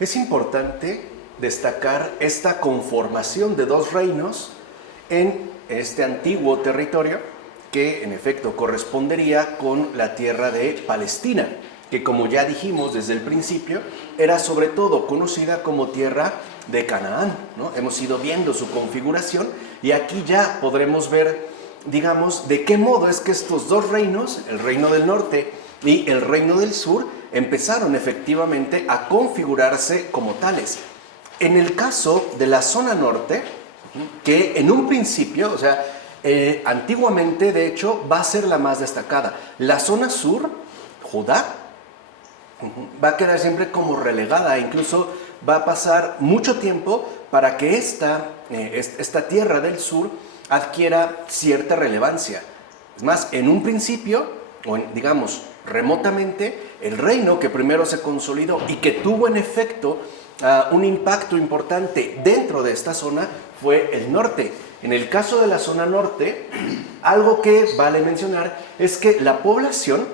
Es importante destacar esta conformación de dos reinos en este antiguo territorio que en efecto correspondería con la tierra de Palestina, que como ya dijimos desde el principio, era sobre todo conocida como tierra de Canaán, ¿no? Hemos ido viendo su configuración y aquí ya podremos ver, digamos, de qué modo es que estos dos reinos, el reino del norte y el reino del sur, empezaron efectivamente a configurarse como tales. En el caso de la zona norte, que en un principio, o sea, antiguamente de hecho va a ser la más destacada. La zona sur, Judá, va a quedar siempre como relegada, incluso va a pasar mucho tiempo para que esta tierra del sur adquiera cierta relevancia. Es más, en un principio, o digamos remotamente, el reino que primero se consolidó y que tuvo en efecto un impacto importante dentro de esta zona fue el norte. En el caso de la zona norte, algo que vale mencionar es que la población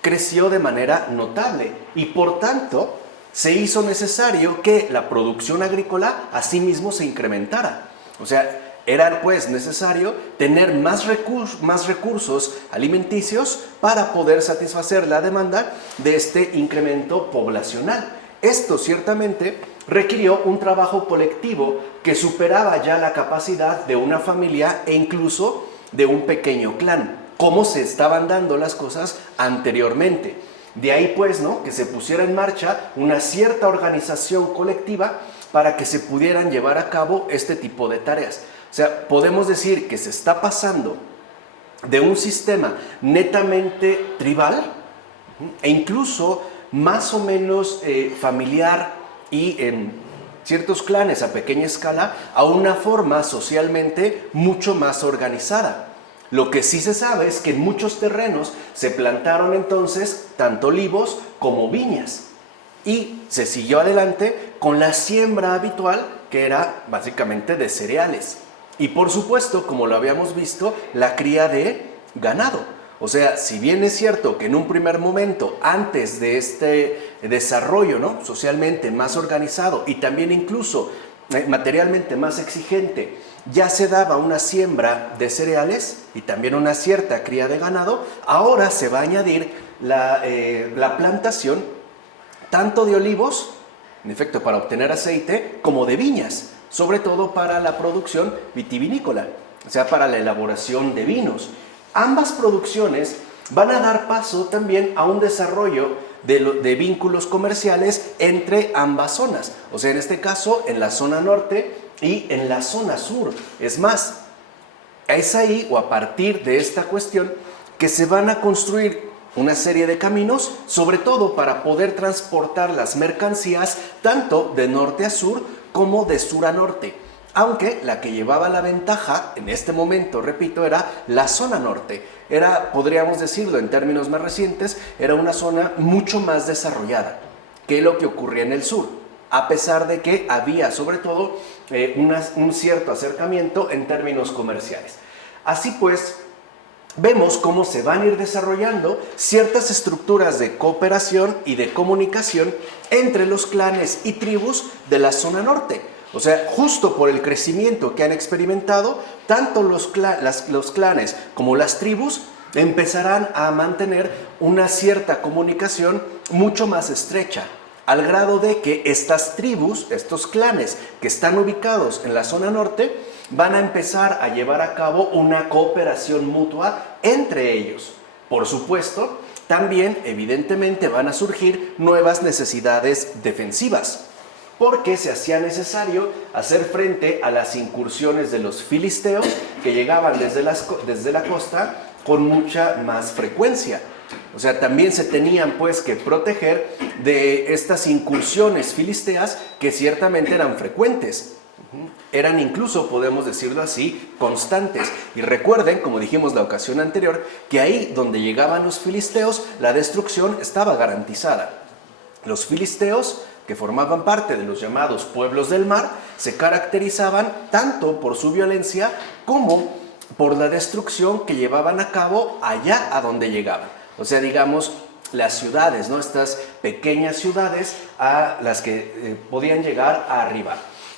creció de manera notable y por tanto se hizo necesario que la producción agrícola asimismo se incrementara. O sea, era pues necesario tener más recursos alimenticios para poder satisfacer la demanda de este incremento poblacional. Esto ciertamente requirió un trabajo colectivo que superaba ya la capacidad de una familia e incluso de un pequeño clan, como se estaban dando las cosas anteriormente. De ahí pues, ¿no?, que se pusiera en marcha una cierta organización colectiva para que se pudieran llevar a cabo este tipo de tareas. O sea, podemos decir que se está pasando de un sistema netamente tribal e incluso más o menos familiar y en ciertos clanes a pequeña escala a una forma socialmente mucho más organizada. Lo que sí se sabe es que en muchos terrenos se plantaron entonces tanto olivos como viñas y se siguió adelante con la siembra habitual que era básicamente de cereales y por supuesto, como lo habíamos visto, la cría de ganado. O sea, si bien es cierto que en un primer momento, antes de este desarrollo, ¿no?, socialmente más organizado y también incluso materialmente más exigente, ya se daba una siembra de cereales y también una cierta cría de ganado, ahora se va a añadir la plantación tanto de olivos, en efecto para obtener aceite, como de viñas, sobre todo para la producción vitivinícola, o sea, para la elaboración de vinos. Ambas producciones van a dar paso también a un desarrollo de vínculos comerciales entre ambas zonas, o sea, en este caso en la zona norte y en la zona sur. Es más, es ahí o a partir de esta cuestión que se van a construir una serie de caminos, sobre todo para poder transportar las mercancías tanto de norte a sur como de sur a norte. Aunque la que llevaba la ventaja en este momento, repito, era la zona norte. Era, podríamos decirlo en términos más recientes, era una zona mucho más desarrollada que lo que ocurría en el sur, a pesar de que había sobre todo un cierto acercamiento en términos comerciales. Así pues, vemos cómo se van a ir desarrollando ciertas estructuras de cooperación y de comunicación entre los clanes y tribus de la zona norte. O sea, justo por el crecimiento que han experimentado, tanto los clanes como las tribus empezarán a mantener una cierta comunicación mucho más estrecha, al grado de que estas tribus, estos clanes que están ubicados en la zona norte, van a empezar a llevar a cabo una cooperación mutua entre ellos. Por supuesto, también evidentemente van a surgir nuevas necesidades defensivas, porque se hacía necesario hacer frente a las incursiones de los filisteos que llegaban desde la costa con mucha más frecuencia. O sea, también se tenían pues que proteger de estas incursiones filisteas que ciertamente eran frecuentes. Eran incluso, podemos decirlo así, constantes. Y recuerden, como dijimos la ocasión anterior, que ahí donde llegaban los filisteos, la destrucción estaba garantizada. Los filisteos, que formaban parte de los llamados pueblos del mar, se caracterizaban tanto por su violencia como por la destrucción que llevaban a cabo allá a donde llegaban. O sea, digamos, las ciudades, ¿no? Estas pequeñas ciudades a las que podían llegar arriba.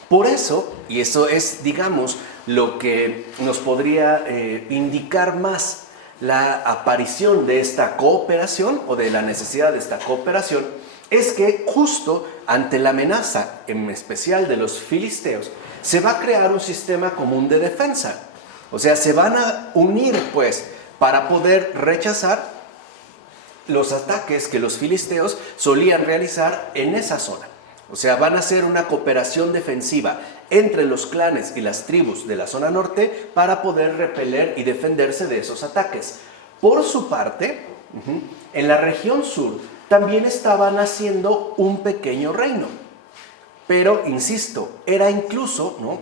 Por eso, y eso es, digamos, lo que nos podría indicar más la aparición de esta cooperación o de la necesidad de esta cooperación, es que justo ante la amenaza, en especial de los filisteos, se va a crear un sistema común de defensa. O sea, se van a unir, pues, para poder rechazar los ataques que los filisteos solían realizar en esa zona. O sea, van a hacer una cooperación defensiva entre los clanes y las tribus de la zona norte para poder repeler y defenderse de esos ataques. Por su parte, en la región sur también estaban haciendo un pequeño reino. Pero, insisto, era incluso, ¿no?,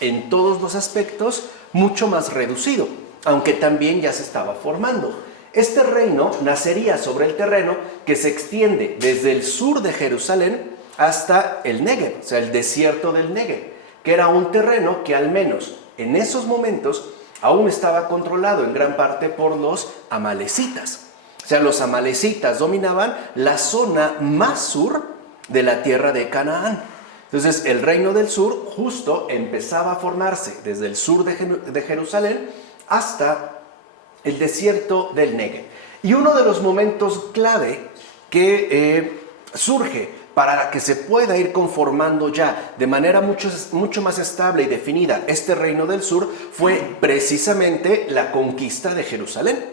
en todos los aspectos mucho más reducido, aunque también ya se estaba formando. Este reino nacería sobre el terreno que se extiende desde el sur de Jerusalén hasta el Negev, o sea, el desierto del Negev, que era un terreno que al menos en esos momentos aún estaba controlado en gran parte por los amalecitas. O sea, los amalecitas dominaban la zona más sur de la tierra de Canaán. Entonces, el reino del sur justo empezaba a formarse desde el sur de Jerusalén hasta el desierto del Negev. Y uno de los momentos clave que surge para que se pueda ir conformando ya de manera mucho más estable y definida este reino del sur fue precisamente la conquista de Jerusalén,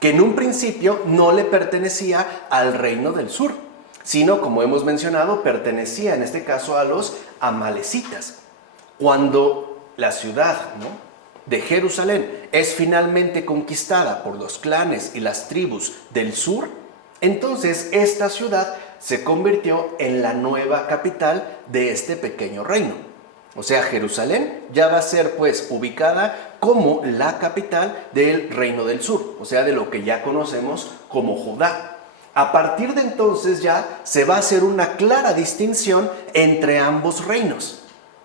que en un principio no le pertenecía al reino del sur, sino, como hemos mencionado, pertenecía en este caso a los amalecitas. Cuando la ciudad, ¿no?, de Jerusalén es finalmente conquistada por los clanes y las tribus del sur, entonces esta ciudad se convirtió en la nueva capital de este pequeño reino. O sea, Jerusalén ya va a ser pues ubicada como la capital del reino del sur, o sea, de lo que ya conocemos como Judá. A partir de entonces ya se va a hacer una clara distinción entre ambos reinos.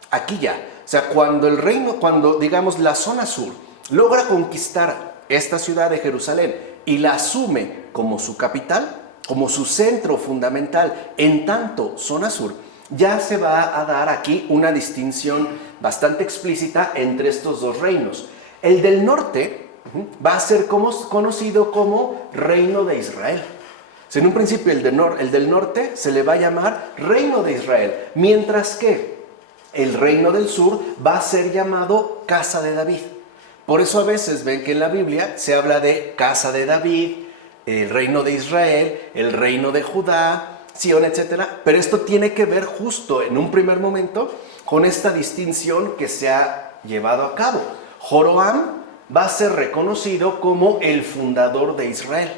Aquí ya, o sea, cuando digamos la zona sur logra conquistar esta ciudad de Jerusalén y la asume como su capital, como su centro fundamental en tanto zona sur, ya se va a dar aquí una distinción bastante explícita entre estos dos reinos. El del norte va a ser conocido como Reino de Israel. O sea, en un principio el del norte se le va a llamar Reino de Israel, mientras que el reino del sur va a ser llamado Casa de David. Por eso a veces ven que en la Biblia se habla de Casa de David, el reino de Israel, el reino de Judá, Sión, etc. Pero esto tiene que ver justo en un primer momento con esta distinción que se ha llevado a cabo. Joroam va a ser reconocido como el fundador de Israel,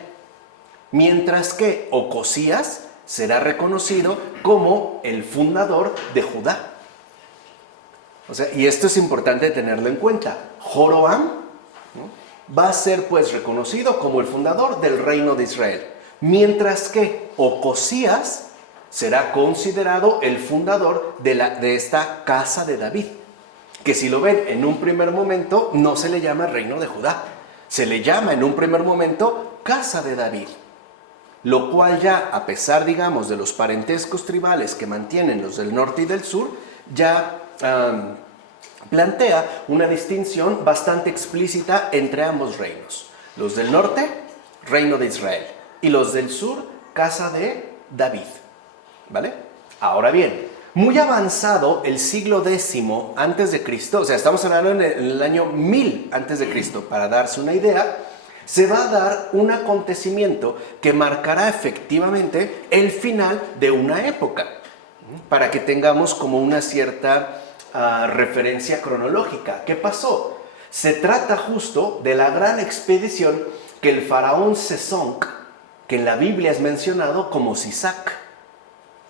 mientras que Ocosías será reconocido como el fundador de Judá. O sea, y esto es importante tenerlo en cuenta. Joroam, ¿no?, va a ser pues reconocido como el fundador del reino de Israel, mientras que Ocosías será considerado el fundador de esta casa de David, que si lo ven en un primer momento no se le llama reino de Judá, se le llama en un primer momento casa de David, lo cual ya, a pesar, digamos, de los parentescos tribales que mantienen los del norte y del sur, ya plantea una distinción bastante explícita entre ambos reinos. Los del norte, reino de Israel, y los del sur, casa de David. ¿Vale? Ahora bien, muy avanzado el siglo X antes de Cristo, o sea, estamos hablando en el año 1000 antes de Cristo, para darse una idea, se va a dar un acontecimiento que marcará efectivamente el final de una época, para que tengamos como una cierta referencia cronológica. ¿Qué pasó? Se trata justo de la gran expedición que el faraón Sesonc, que en la Biblia es mencionado como Sisac,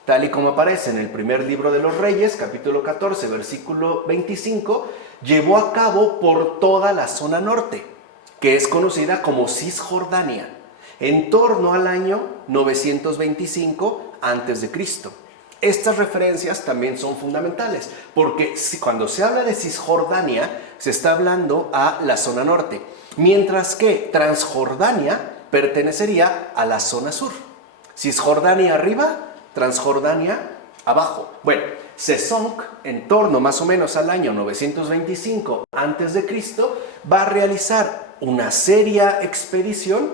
tal y como aparece en el primer libro de los Reyes, capítulo 14, versículo 25, llevó a cabo por toda la zona norte, que es conocida como Cisjordania, en torno al año 925 a.C. Estas referencias también son fundamentales, porque cuando se habla de Cisjordania, se está hablando a la zona norte, mientras que Transjordania pertenecería a la zona sur. Cisjordania arriba, Transjordania abajo. Bueno, Sesonc, en torno más o menos al año 925 a.C., va a realizar una seria expedición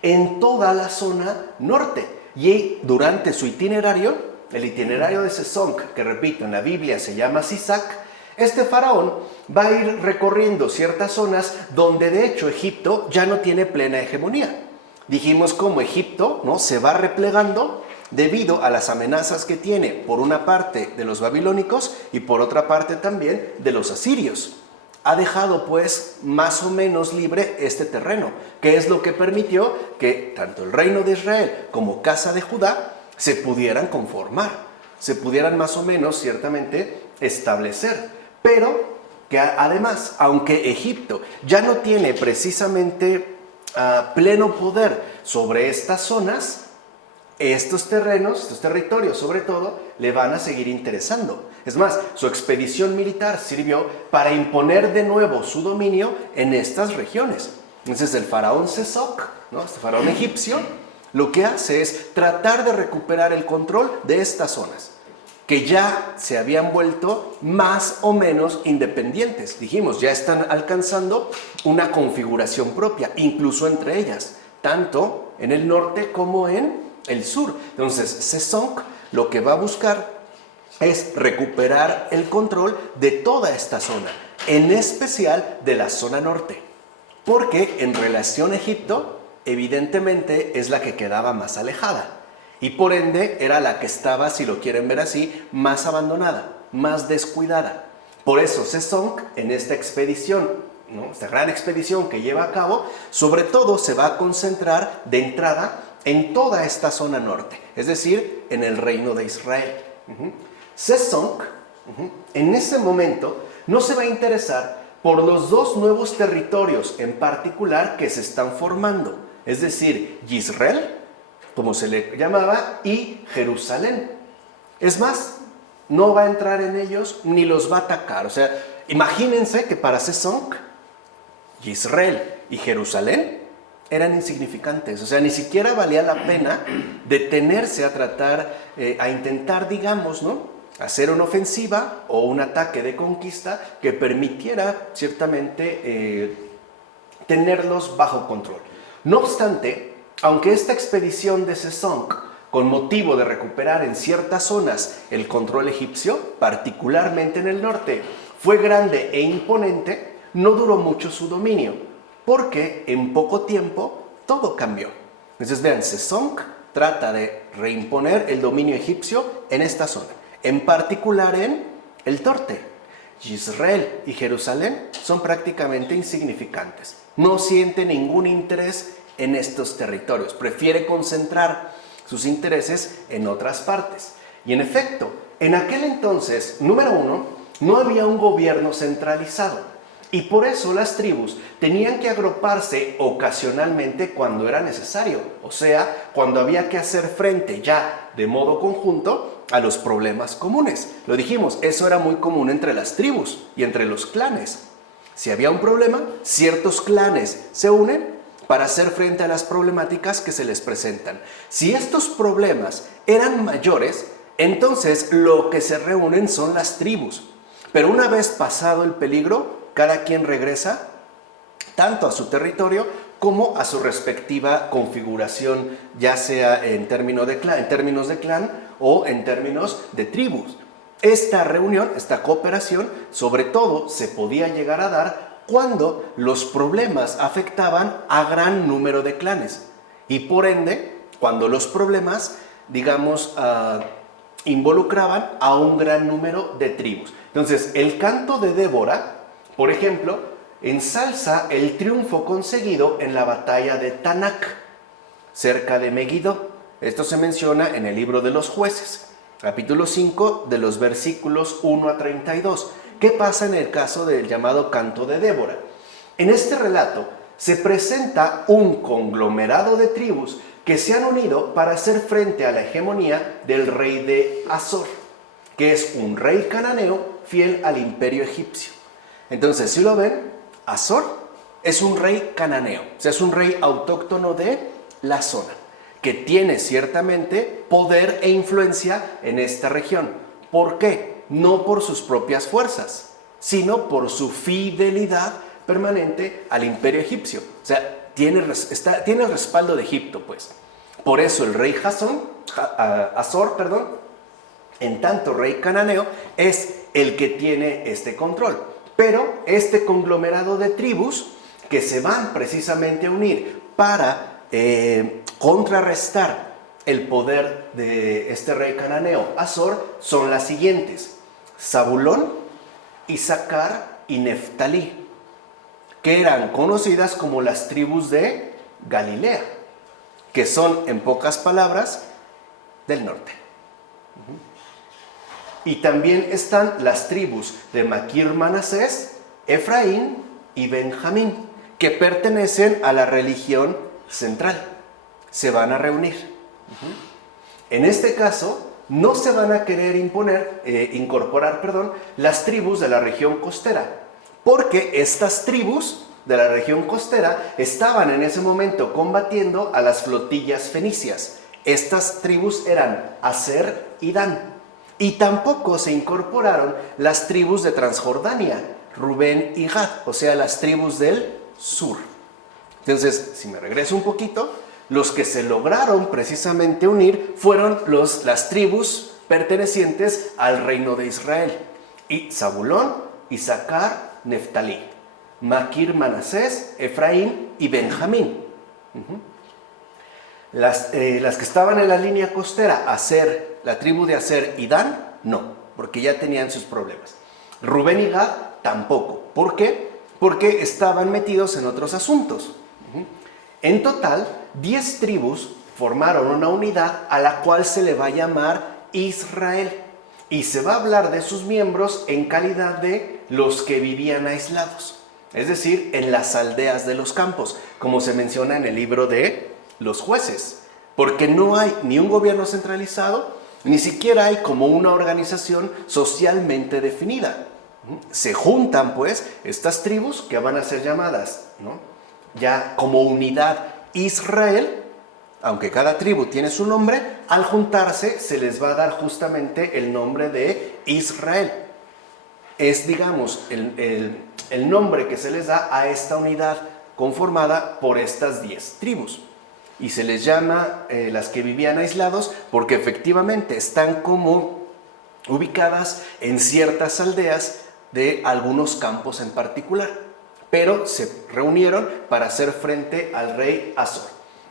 en toda la zona norte. Y durante su itinerario, el itinerario de Sesonc, que repito, en la Biblia se llama Sisac, este faraón va a ir recorriendo ciertas zonas donde de hecho Egipto ya no tiene plena hegemonía. Dijimos cómo Egipto, ¿no?, se va replegando debido a las amenazas que tiene por una parte de los babilónicos y por otra parte también de los asirios. Ha dejado pues más o menos libre este terreno, que es lo que permitió que tanto el reino de Israel como casa de Judá se pudieran conformar, se pudieran más o menos ciertamente establecer. Pero que además, aunque Egipto ya no tiene precisamente pleno poder sobre estas zonas, estos terrenos, estos territorios sobre todo, le van a seguir interesando. Es más, su expedición militar sirvió para imponer de nuevo su dominio en estas regiones. Entonces el faraón Sesoc, ¿no?, este faraón egipcio, lo que hace es tratar de recuperar el control de estas zonas, que ya se habían vuelto más o menos independientes. Dijimos, ya están alcanzando una configuración propia, incluso entre ellas, tanto en el norte como en el sur. Entonces, Sesonc lo que va a buscar es recuperar el control de toda esta zona, en especial de la zona norte, porque en relación a Egipto, evidentemente es la que quedaba más alejada y por ende era la que estaba, si lo quieren ver así, más abandonada, más descuidada. Por eso Sesonc, en esta expedición, ¿no?, esta gran expedición que lleva a cabo, sobre todo se va a concentrar de entrada en toda esta zona norte, es decir, en el reino de Israel. Sesonc, en ese momento, no se va a interesar por los dos nuevos territorios en particular que se están formando, es decir, Yisrael, como se le llamaba, y Jerusalén. Es más, no va a entrar en ellos ni los va a atacar. O sea, imagínense que para Sesonc, Yisrael y Jerusalén eran insignificantes, o sea, ni siquiera valía la pena detenerse a tratar, a intentar, digamos, ¿no?, hacer una ofensiva o un ataque de conquista que permitiera ciertamente tenerlos bajo control. No obstante, aunque esta expedición de Sesonc, con motivo de recuperar en ciertas zonas el control egipcio, particularmente en el norte, fue grande e imponente, no duró mucho su dominio, porque en poco tiempo todo cambió. Entonces vean, Sesonc trata de reimponer el dominio egipcio en esta zona, en particular en el norte. Israel y Jerusalén son prácticamente insignificantes. No siente ningún interés en estos territorios, prefiere concentrar sus intereses en otras partes. Y en efecto, en aquel entonces, número uno, no había un gobierno centralizado. Y por eso las tribus tenían que agruparse ocasionalmente cuando era necesario, o sea, cuando había que hacer frente ya de modo conjunto a los problemas comunes. Lo dijimos, eso era muy común entre las tribus y entre los clanes. Si había un problema, ciertos clanes se unen para hacer frente a las problemáticas que se les presentan. Si estos problemas eran mayores, entonces lo que se reúnen son las tribus. Pero una vez pasado el peligro, cada quien regresa tanto a su territorio como a su respectiva configuración, ya sea en términos de clan o en términos de tribus. Esta reunión, esta cooperación, sobre todo se podía llegar a dar cuando los problemas afectaban a gran número de clanes y por ende, cuando los problemas, digamos, involucraban a un gran número de tribus. Entonces, el canto de Débora, por ejemplo, ensalza el triunfo conseguido en la batalla de Tanak, cerca de Megiddo. Esto se menciona en el libro de los Jueces, capítulo 5, de los versículos 1 a 32. ¿Qué pasa en el caso del llamado canto de Débora? En este relato se presenta un conglomerado de tribus que se han unido para hacer frente a la hegemonía del rey de Azor, que es un rey cananeo fiel al imperio egipcio. Entonces, si lo ven, Azor es un rey cananeo, o sea, es un rey autóctono de la zona, que tiene ciertamente poder e influencia en esta región. ¿Por qué? No por sus propias fuerzas, sino por su fidelidad permanente al imperio egipcio. O sea, tiene el respaldo de Egipto, pues. Por eso el rey Azor, en tanto rey cananeo, es el que tiene este control. Pero este conglomerado de tribus que se van precisamente a unir para contrarrestar el poder de este rey cananeo Azor son las siguientes: Zabulón, Isaacar y Neftalí, que eran conocidas como las tribus de Galilea, que son, en pocas palabras, del norte. Y también están las tribus de Maquir Manasés, Efraín y Benjamín, que pertenecen a la religión central. Se van a reunir. En este caso, no se van a querer incorporar las tribus de la región costera, porque estas tribus de la región costera estaban en ese momento combatiendo a las flotillas fenicias. Estas tribus eran Aser y Dan. Y tampoco se incorporaron las tribus de Transjordania, Rubén y Gad, o sea, las tribus del sur. Entonces, si me regreso un poquito, los que se lograron precisamente unir fueron las tribus pertenecientes al reino de Israel. Y Zabulón, Isaacar, Neftalí, Maquir Manasés, Efraín y Benjamín. Las que estaban en la línea costera, la tribu de Aser y Dan, no, porque ya tenían sus problemas. Rubén y Gad tampoco. ¿Por qué? Porque estaban metidos en otros asuntos. En total, 10 tribus formaron una unidad a la cual se le va a llamar Israel. Y se va a hablar de sus miembros en calidad de los que vivían aislados, es decir, en las aldeas de los campos, como se menciona en el libro de los Jueces, porque no hay ni un gobierno centralizado, ni siquiera hay como una organización socialmente definida. Se juntan pues estas tribus que van a ser llamadas, ¿no?, ya como unidad Israel, aunque cada tribu tiene su nombre. Al juntarse se les va a dar justamente el nombre de Israel. Es, digamos, el nombre que se les da a esta unidad conformada por estas 10 tribus. Y se les llama las que vivían aislados porque efectivamente están como ubicadas en ciertas aldeas de algunos campos en particular, pero se reunieron para hacer frente al rey Azor.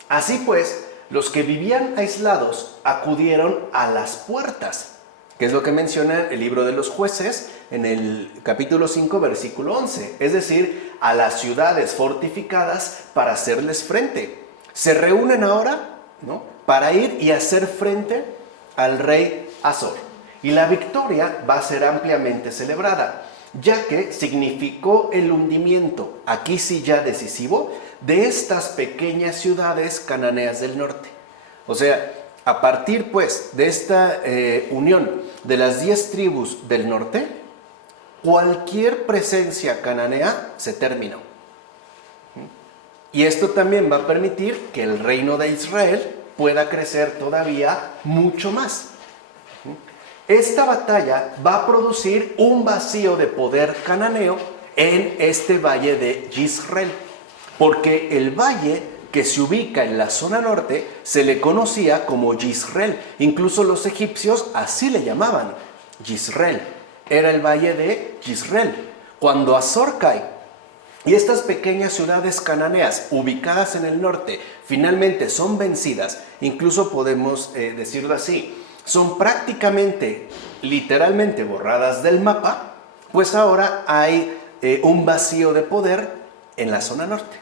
Así pues, los que vivían aislados acudieron a las puertas, que es lo que menciona el libro de los Jueces en el capítulo 5, versículo 11, es decir, a las ciudades fortificadas para hacerles frente. Se reúnen ahora, ¿no?, para ir y hacer frente al rey Azor. Y la victoria va a ser ampliamente celebrada, ya que significó el hundimiento, aquí sí ya decisivo, de estas pequeñas ciudades cananeas del norte. O sea, a partir pues de esta unión de las 10 tribus del norte, cualquier presencia cananea se terminó. Y esto también va a permitir que el reino de Israel pueda crecer todavía mucho más. Esta batalla va a producir un vacío de poder cananeo en este valle de Yisrael, porque el valle que se ubica en la zona norte se le conocía como Yisrael. Incluso los egipcios así le llamaban, Yisrael. Era el valle de Yisrael. Cuando Azor cae y estas pequeñas ciudades cananeas ubicadas en el norte finalmente son vencidas, incluso podemos decirlo así, son prácticamente, literalmente borradas del mapa, pues ahora hay un vacío de poder en la zona norte,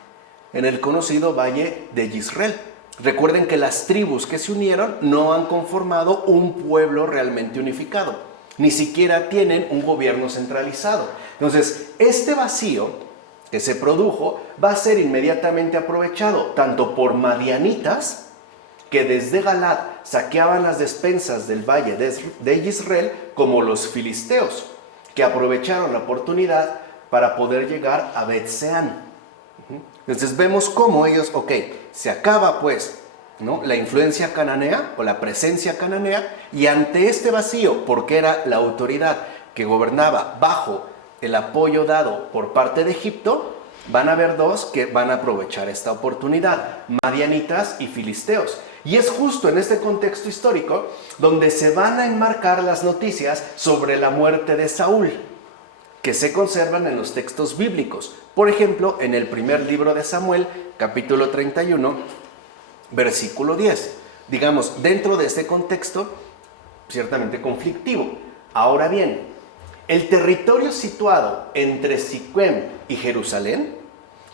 en el conocido Valle de Yisrael. Recuerden que las tribus que se unieron no han conformado un pueblo realmente unificado, ni siquiera tienen un gobierno centralizado. Entonces, este vacío que se produjo va a ser inmediatamente aprovechado tanto por madianitas, que desde Galad saqueaban las despensas del valle de Yisrael, como los filisteos, que aprovecharon la oportunidad para poder llegar a Bet-Sean. Entonces vemos cómo ellos, se acaba pues, ¿no?, la influencia cananea o la presencia cananea, y ante este vacío, porque era la autoridad que gobernaba bajo el apoyo dado por parte de Egipto, van a haber dos que van a aprovechar esta oportunidad: madianitas y filisteos. Y es justo en este contexto histórico donde se van a enmarcar las noticias sobre la muerte de Saúl, que se conservan en los textos bíblicos. Por ejemplo, en el primer libro de Samuel, capítulo 31, versículo 10. Digamos, dentro de este contexto ciertamente conflictivo. Ahora bien, el territorio situado entre Siquem y Jerusalén,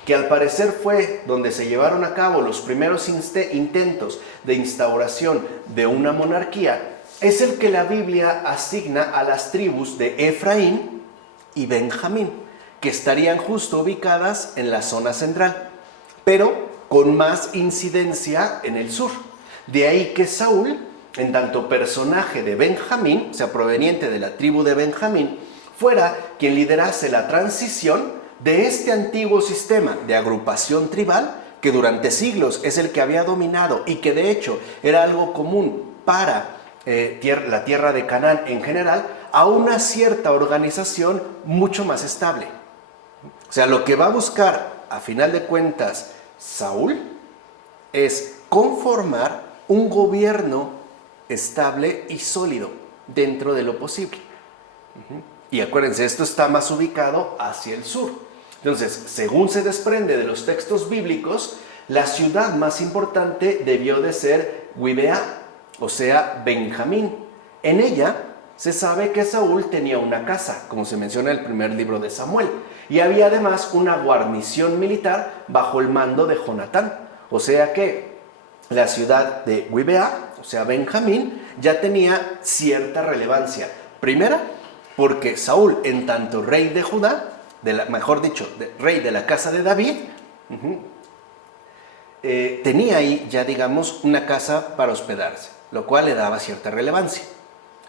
que al parecer fue donde se llevaron a cabo los primeros intentos de instauración de una monarquía, es el que la Biblia asigna a las tribus de Efraín y Benjamín, que estarían justo ubicadas en la zona central, pero con más incidencia en el sur. De ahí que Saúl, en tanto personaje de Benjamín, o sea, proveniente de la tribu de Benjamín, fuera quien liderase la transición de este antiguo sistema de agrupación tribal, que durante siglos es el que había dominado y que de hecho era algo común para la tierra de Canaán en general, a una cierta organización mucho más estable. O sea, lo que va a buscar, a final de cuentas, Saúl es conformar un gobierno estable y sólido dentro de lo posible. Y acuérdense, esto está más ubicado hacia el sur. Entonces, según se desprende de los textos bíblicos, la ciudad más importante debió de ser Gibeá, o sea, Benjamín. En ella se sabe que Saúl tenía una casa, como se menciona en el primer libro de Samuel, y había además una guarnición militar bajo el mando de Jonatán. O sea que la ciudad de Gibeá, o sea, Benjamín, ya tenía cierta relevancia. Primera, porque Saúl, en tanto rey de Judá, rey de la casa de David, tenía ahí ya, digamos, una casa para hospedarse, lo cual le daba cierta relevancia.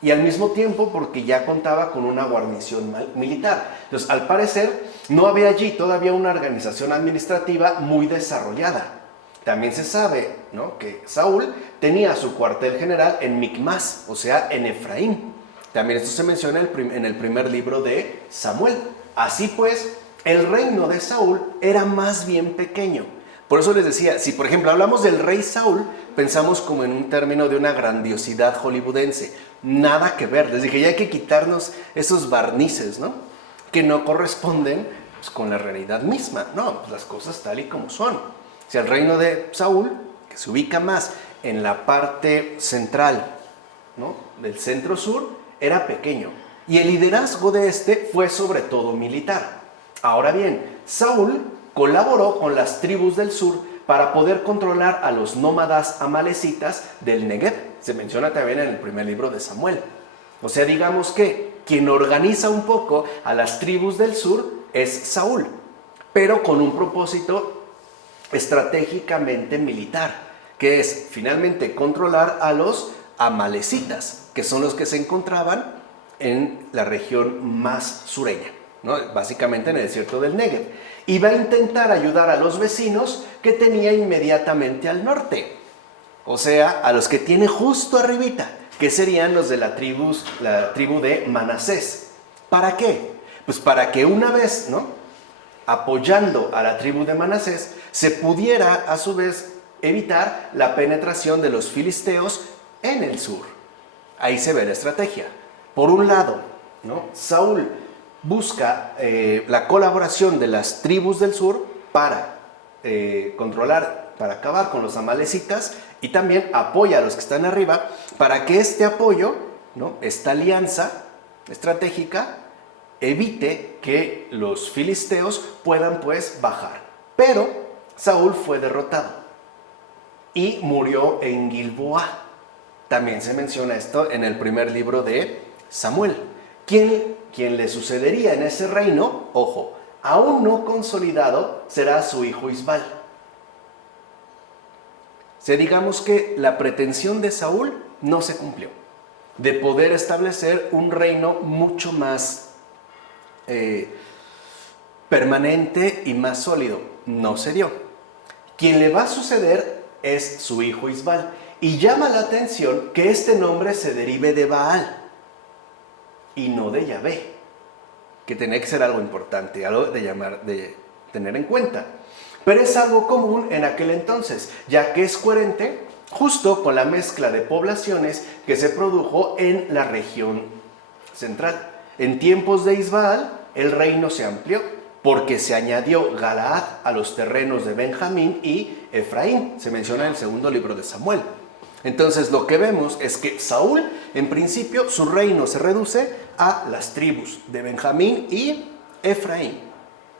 Y al mismo tiempo porque ya contaba con una guarnición militar. Entonces, al parecer, no había allí todavía una organización administrativa muy desarrollada. También se sabe, ¿no?, que Saúl tenía su cuartel general en Micmas, o sea, en Efraín. También esto se menciona en el primer libro de Samuel. Así pues, el reino de Saúl era más bien pequeño. Por eso les decía, si por ejemplo hablamos del rey Saúl, pensamos como en un término de una grandiosidad hollywoodense. Nada que ver. Les dije, ya hay que quitarnos esos barnices, ¿no?, que no corresponden pues, con la realidad misma. No, pues, las cosas tal y como son. O sea, el reino de Saúl, que se ubica más en la parte central, ¿no?, del centro-sur, era pequeño. Y el liderazgo de este fue sobre todo militar. Ahora bien, Saúl colaboró con las tribus del sur para poder controlar a los nómadas amalecitas del Negev. Se menciona también en el primer libro de Samuel. O sea, digamos que quien organiza un poco a las tribus del sur es Saúl, pero con un propósito estratégicamente militar, que es finalmente controlar a los amalecitas, que son los que se encontraban en la región más sureña, ¿no?, básicamente en el desierto del Negev. Y va a intentar ayudar a los vecinos que tenía inmediatamente al norte, o sea, a los que tiene justo arribita, que serían los de la tribu de Manasés. ¿Para qué? Pues para que una vez, ¿no?, apoyando a la tribu de Manasés, se pudiera a su vez evitar la penetración de los filisteos en el sur. Ahí se ve la estrategia. Por un lado, ¿no?, Saúl busca la colaboración de las tribus del sur para controlar, para acabar con los amalecitas, y también apoya a los que están arriba para que este apoyo, ¿no?, esta alianza estratégica, evite que los filisteos puedan pues bajar. Pero Saúl fue derrotado y murió en Gilboa. También se menciona esto en el primer libro de Samuel. Quien le sucedería en ese reino, ojo, aún no consolidado, será su hijo Isbal. O sea, digamos que la pretensión de Saúl no se cumplió, de poder establecer un reino mucho más permanente y más sólido. no se dio. Quien le va a suceder es su hijo Isbal. Y llama la atención que este nombre se derive de Baal y no de Yahvé, que tenía que ser algo importante, algo de tener en cuenta. Pero es algo común en aquel entonces, ya que es coherente justo con la mezcla de poblaciones que se produjo en la región central. En tiempos de Isbaal, el reino se amplió porque se añadió Galaad a los terrenos de Benjamín y Efraín. Se menciona en el segundo libro de Samuel. Entonces lo que vemos es que Saúl, en principio, su reino se reduce a las tribus de Benjamín y Efraín,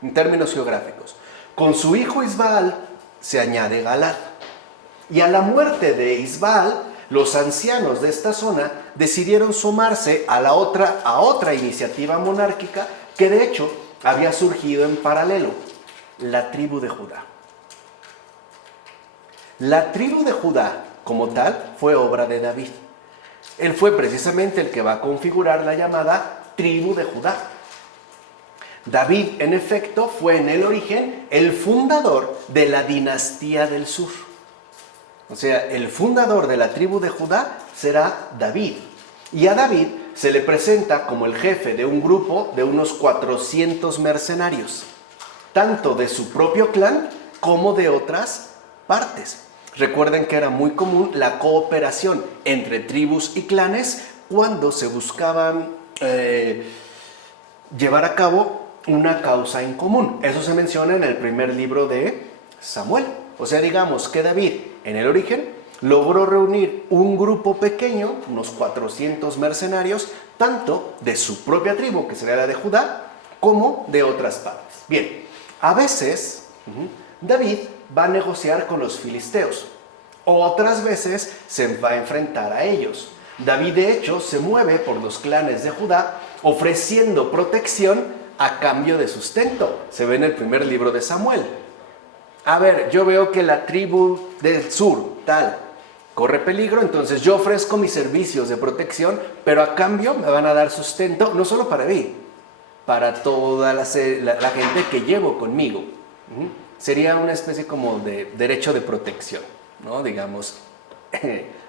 en términos geográficos. Con su hijo Isbaal se añade Galaad. Y a la muerte de Isbaal, los ancianos de esta zona decidieron sumarse a otra iniciativa monárquica que de hecho había surgido en paralelo, la tribu de Judá. La tribu de Judá, como tal, fue obra de David. Él fue precisamente el que va a configurar la llamada tribu de Judá. David, en efecto, fue en el origen el fundador de la dinastía del sur. O sea, el fundador de la tribu de Judá será David. Y a David se le presenta como el jefe de un grupo de unos 400 mercenarios, tanto de su propio clan como de otras partes. Recuerden que era muy común la cooperación entre tribus y clanes cuando se buscaban llevar a cabo una causa en común. Eso se menciona en el primer libro de Samuel. O sea, digamos que David, en el origen, logró reunir un grupo pequeño, unos 400 mercenarios, tanto de su propia tribu, que sería la de Judá, como de otras partes. Bien, a veces David va a negociar con los filisteos, otras veces se va a enfrentar a ellos. David, de hecho, se mueve por los clanes de Judá, ofreciendo protección a cambio de sustento. Se ve en el primer libro de Samuel. A ver, yo veo que la tribu del sur, tal, corre peligro, entonces yo ofrezco mis servicios de protección, pero a cambio me van a dar sustento, no solo para mí, para toda la gente que llevo conmigo. Sería una especie como de derecho de protección, ¿no? Digamos,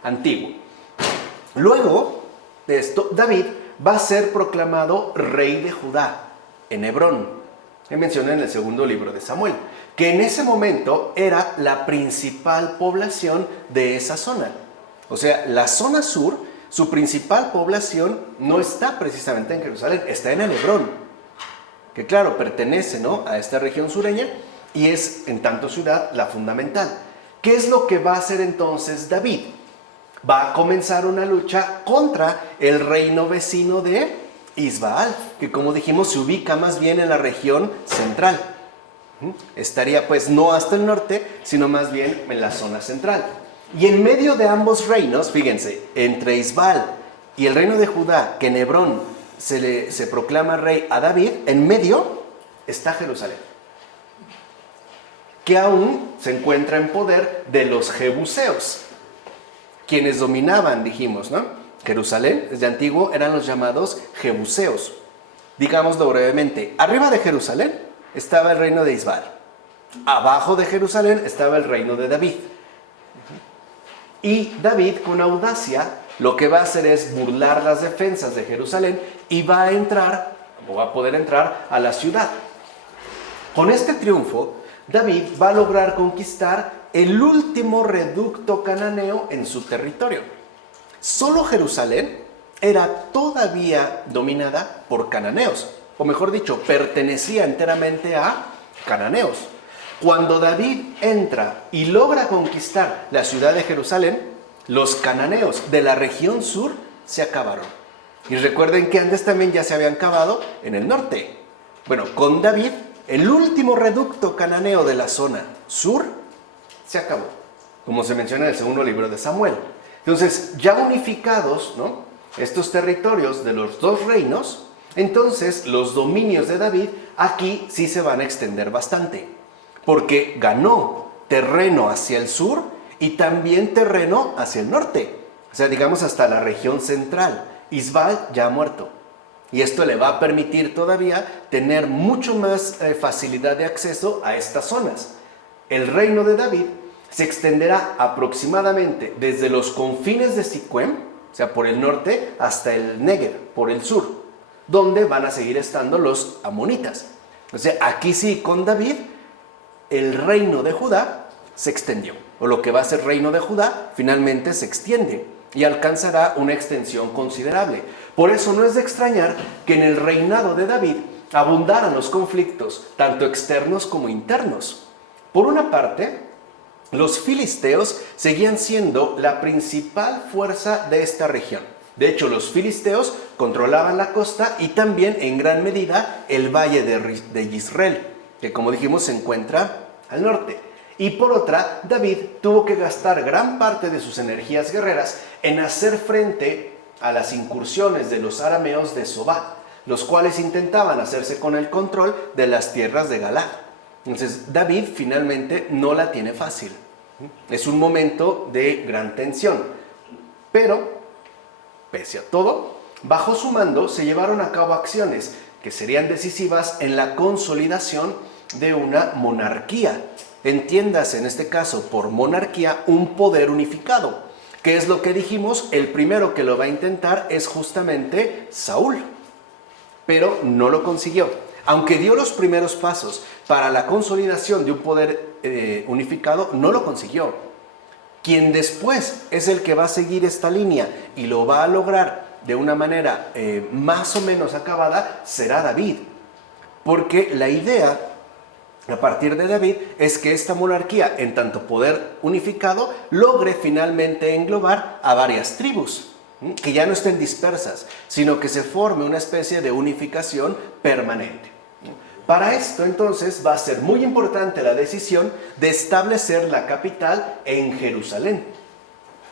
antiguo. Luego de esto, David va a ser proclamado rey de Judá en Hebrón. Se menciona en el segundo libro de Samuel, que en ese momento era la principal población de esa zona. O sea, la zona sur, su principal población no está precisamente en Jerusalén, está en el Hebrón, que claro, pertenece, ¿no?, a esta región sureña y es en tanto ciudad la fundamental. ¿Qué es lo que va a hacer entonces David? Va a comenzar una lucha contra el reino vecino de Isbaal, que como dijimos se ubica más bien en la región central. Estaría pues no hasta el norte, sino más bien en la zona central. Y en medio de ambos reinos, fíjense, entre Isbaal y el reino de Judá, que en Hebrón se proclama rey a David, en medio está Jerusalén, que aún se encuentra en poder de los jebuseos, quienes dominaban, dijimos, ¿no?, Jerusalén. Desde antiguo eran los llamados jebuseos. Digámoslo brevemente, arriba de Jerusalén estaba el reino de Isbaal, abajo de Jerusalén estaba el reino de David. Y David, con audacia, lo que va a hacer es burlar las defensas de Jerusalén y va a poder entrar a la ciudad. Con este triunfo, David va a lograr conquistar el último reducto cananeo en su territorio. Solo Jerusalén era todavía dominada por cananeos, o mejor dicho, pertenecía enteramente a cananeos. Cuando David entra y logra conquistar la ciudad de Jerusalén, los cananeos de la región sur se acabaron. Y recuerden que antes también ya se habían acabado en el norte. Bueno, con David, el último reducto cananeo de la zona sur se acabó, como se menciona en el segundo libro de Samuel. Entonces, ya unificados, ¿no?, estos territorios de los dos reinos, entonces los dominios de David aquí sí se van a extender bastante, porque ganó terreno hacia el sur y también terreno hacia el norte, o sea, digamos hasta la región central. Isbaal ya ha muerto, Y esto le va a permitir todavía tener mucho más facilidad de acceso a estas zonas. El reino de David se extenderá aproximadamente desde los confines de Siquem, o sea, por el norte, hasta el Negev, por el sur, donde van a seguir estando los amonitas. O sea, aquí sí, con David, el reino de Judá se extendió, o lo que va a ser reino de Judá finalmente se extiende y alcanzará una extensión considerable. Por eso no es de extrañar que en el reinado de David abundaran los conflictos, tanto externos como internos. Por una parte, los filisteos seguían siendo la principal fuerza de esta región. De hecho, los filisteos controlaban la costa y también en gran medida el valle de Jezreel, que como dijimos se encuentra al norte. Y por otra, David tuvo que gastar gran parte de sus energías guerreras en hacer frente a las incursiones de los arameos de Sobá, los cuales intentaban hacerse con el control de las tierras de Galaad. Entonces, David finalmente no la tiene fácil. Es un momento de gran tensión. Pero, pese a todo, bajo su mando se llevaron a cabo acciones que serían decisivas en la consolidación de una monarquía. Entiéndase en este caso por monarquía un poder unificado. ¿Qué es lo que dijimos? El primero que lo va a intentar es justamente Saúl, pero no lo consiguió. Aunque dio los primeros pasos para la consolidación de un poder unificado, no lo consiguió. Quien después es el que va a seguir esta línea y lo va a lograr de una manera más o menos acabada será David. Porque la idea a partir de David es que esta monarquía, en tanto poder unificado, logre finalmente englobar a varias tribus, que ya no estén dispersas, sino que se forme una especie de unificación permanente. Para esto, entonces, va a ser muy importante la decisión de establecer la capital en Jerusalén,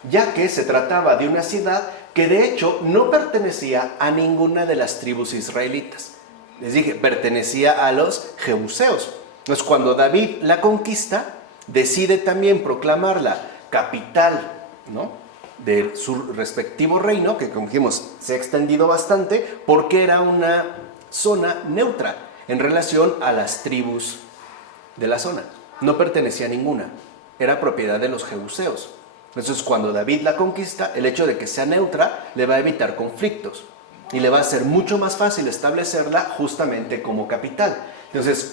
ya que se trataba de una ciudad que de hecho no pertenecía a ninguna de las tribus israelitas. Les dije, pertenecía a los jebuseos. Entonces, cuando David la conquista, decide también proclamarla capital, ¿no?, de su respectivo reino, que como dijimos se ha extendido bastante, porque era una zona neutra en relación a las tribus de la zona. No pertenecía a ninguna, era propiedad de los jebuseos. Entonces, cuando David la conquista, el hecho de que sea neutra le va a evitar conflictos y le va a ser mucho más fácil establecerla justamente como capital. Entonces,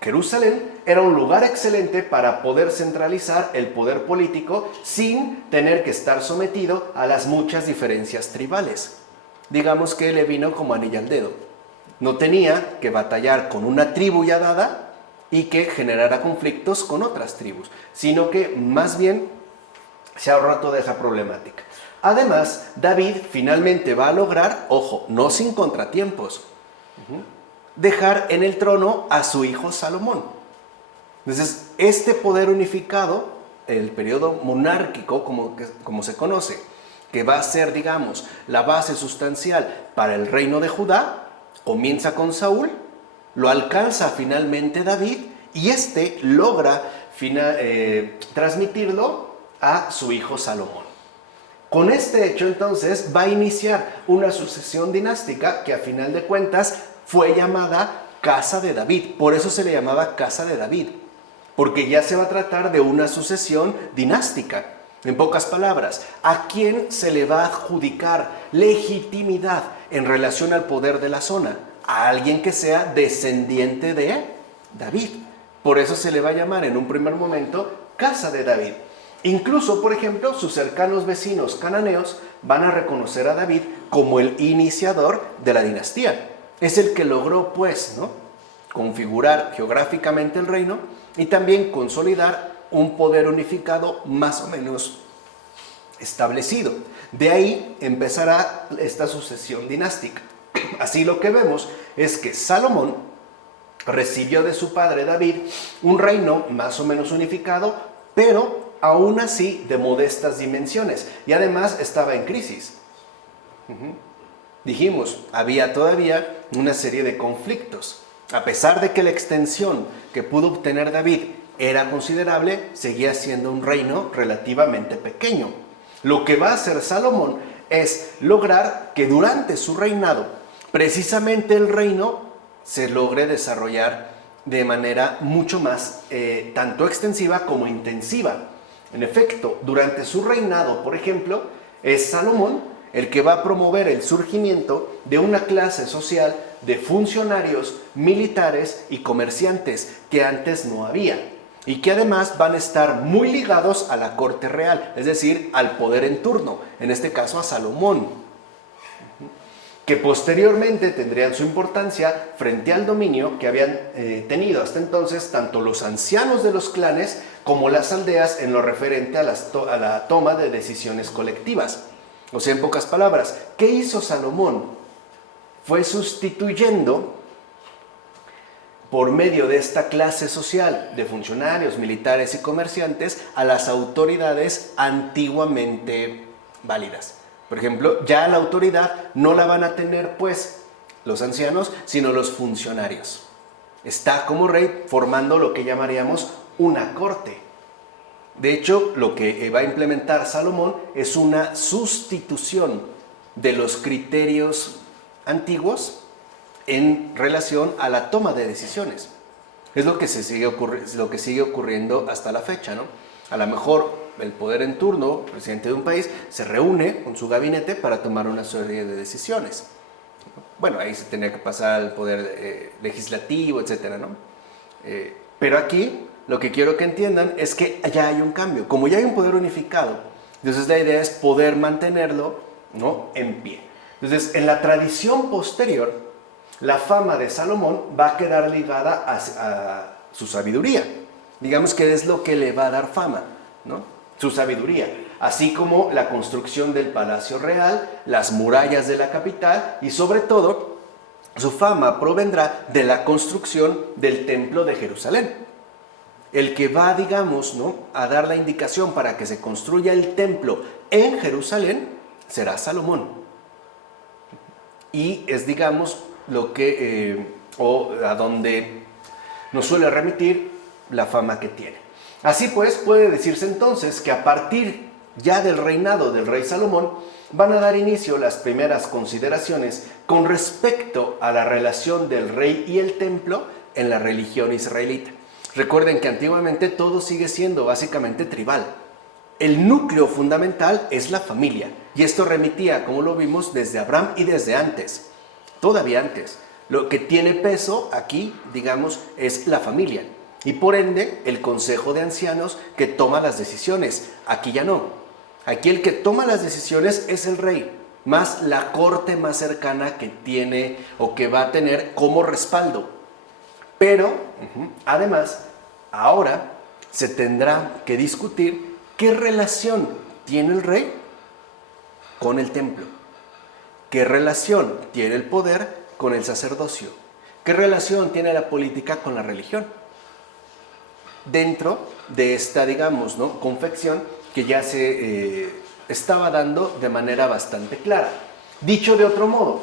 Jerusalén era un lugar excelente para poder centralizar el poder político sin tener que estar sometido a las muchas diferencias tribales. Digamos que le vino como anillo al dedo. No tenía que batallar con una tribu ya dada y que generara conflictos con otras tribus, sino que más bien se ahorró toda esa problemática. Además, David finalmente va a lograr, ojo, no sin contratiempos, dejar en el trono a su hijo Salomón. Entonces, este poder unificado, el periodo monárquico, como se conoce, que va a ser, digamos, la base sustancial para el reino de Judá, comienza con Saúl, lo alcanza finalmente David, y este logra transmitirlo a su hijo Salomón. Con este hecho, entonces, va a iniciar una sucesión dinástica que a final de cuentas fue llamada Casa de David. Por eso se le llamaba Casa de David, porque ya se va a tratar de una sucesión dinástica. En pocas palabras, ¿a quién se le va a adjudicar legitimidad en relación al poder de la zona? A alguien que sea descendiente de David. Por eso se le va a llamar en un primer momento Casa de David. Incluso, por ejemplo, sus cercanos vecinos cananeos van a reconocer a David como el iniciador de la dinastía. Es el que logró, pues, configurar geográficamente el reino y también consolidar un poder unificado más o menos establecido. De ahí empezará esta sucesión dinástica. Así lo que vemos es que Salomón recibió de su padre David un reino más o menos unificado, pero aún así de modestas dimensiones, y además estaba en crisis. Dijimos, había todavía una serie de conflictos. A pesar de que la extensión que pudo obtener David era considerable, seguía siendo un reino relativamente pequeño. Lo que va a hacer Salomón es lograr que durante su reinado precisamente el reino se logre desarrollar de manera mucho más tanto extensiva como intensiva. En efecto, durante su reinado, por ejemplo, es Salomón el que va a promover el surgimiento de una clase social de funcionarios, militares y comerciantes que antes no había, y que además van a estar muy ligados a la corte real, es decir, al poder en turno, en este caso a Salomón, que posteriormente tendrían su importancia frente al dominio que habían tenido hasta entonces tanto los ancianos de los clanes como las aldeas en lo referente a la toma de decisiones colectivas. O sea, en pocas palabras, ¿qué hizo Salomón? Fue sustituyendo por medio de esta clase social de funcionarios, militares y comerciantes a las autoridades antiguamente válidas. Por ejemplo, ya la autoridad no la van a tener pues los ancianos, sino los funcionarios. Está como rey formando lo que llamaríamos una corte. De hecho, lo que va a implementar Salomón es una sustitución de los criterios antiguos en relación a la toma de decisiones. Es lo que sigue ocurriendo hasta la fecha, ¿no? A lo mejor el poder en turno, el presidente de un país, se reúne con su gabinete para tomar una serie de decisiones. Bueno, ahí se tenía que pasar al poder legislativo, etcétera, ¿no? Pero aquí lo que quiero que entiendan es que ya hay un cambio. Como ya hay un poder unificado, entonces la idea es poder mantenerlo, ¿no?, en pie. Entonces, en la tradición posterior, la fama de Salomón va a quedar ligada a su sabiduría. Digamos que es lo que le va a dar fama, ¿no? Su sabiduría, así como la construcción del palacio real, las murallas de la capital y sobre todo su fama provendrá de la construcción del templo de Jerusalén. El que va, digamos, ¿no?, a dar la indicación para que se construya el templo en Jerusalén será Salomón. Y es, digamos, lo que a donde nos suele remitir la fama que tiene. Así pues, puede decirse entonces que a partir ya del reinado del rey Salomón van a dar inicio las primeras consideraciones con respecto a la relación del rey y el templo en la religión israelita. Recuerden que antiguamente todo sigue siendo básicamente tribal. El núcleo fundamental es la familia, y esto remitía, como lo vimos, desde Abraham y desde antes, todavía antes. Lo que tiene peso aquí, digamos, es la familia, y por ende el consejo de ancianos que toma las decisiones. Aquí ya no. Aquí el que toma las decisiones es el rey, más la corte más cercana que tiene o que va a tener como respaldo. Pero, además, ahora se tendrá que discutir qué relación tiene el rey con el templo, qué relación tiene el poder con el sacerdocio, qué relación tiene la política con la religión. Dentro de esta, digamos, ¿no?, confección que ya se estaba dando de manera bastante clara. Dicho de otro modo,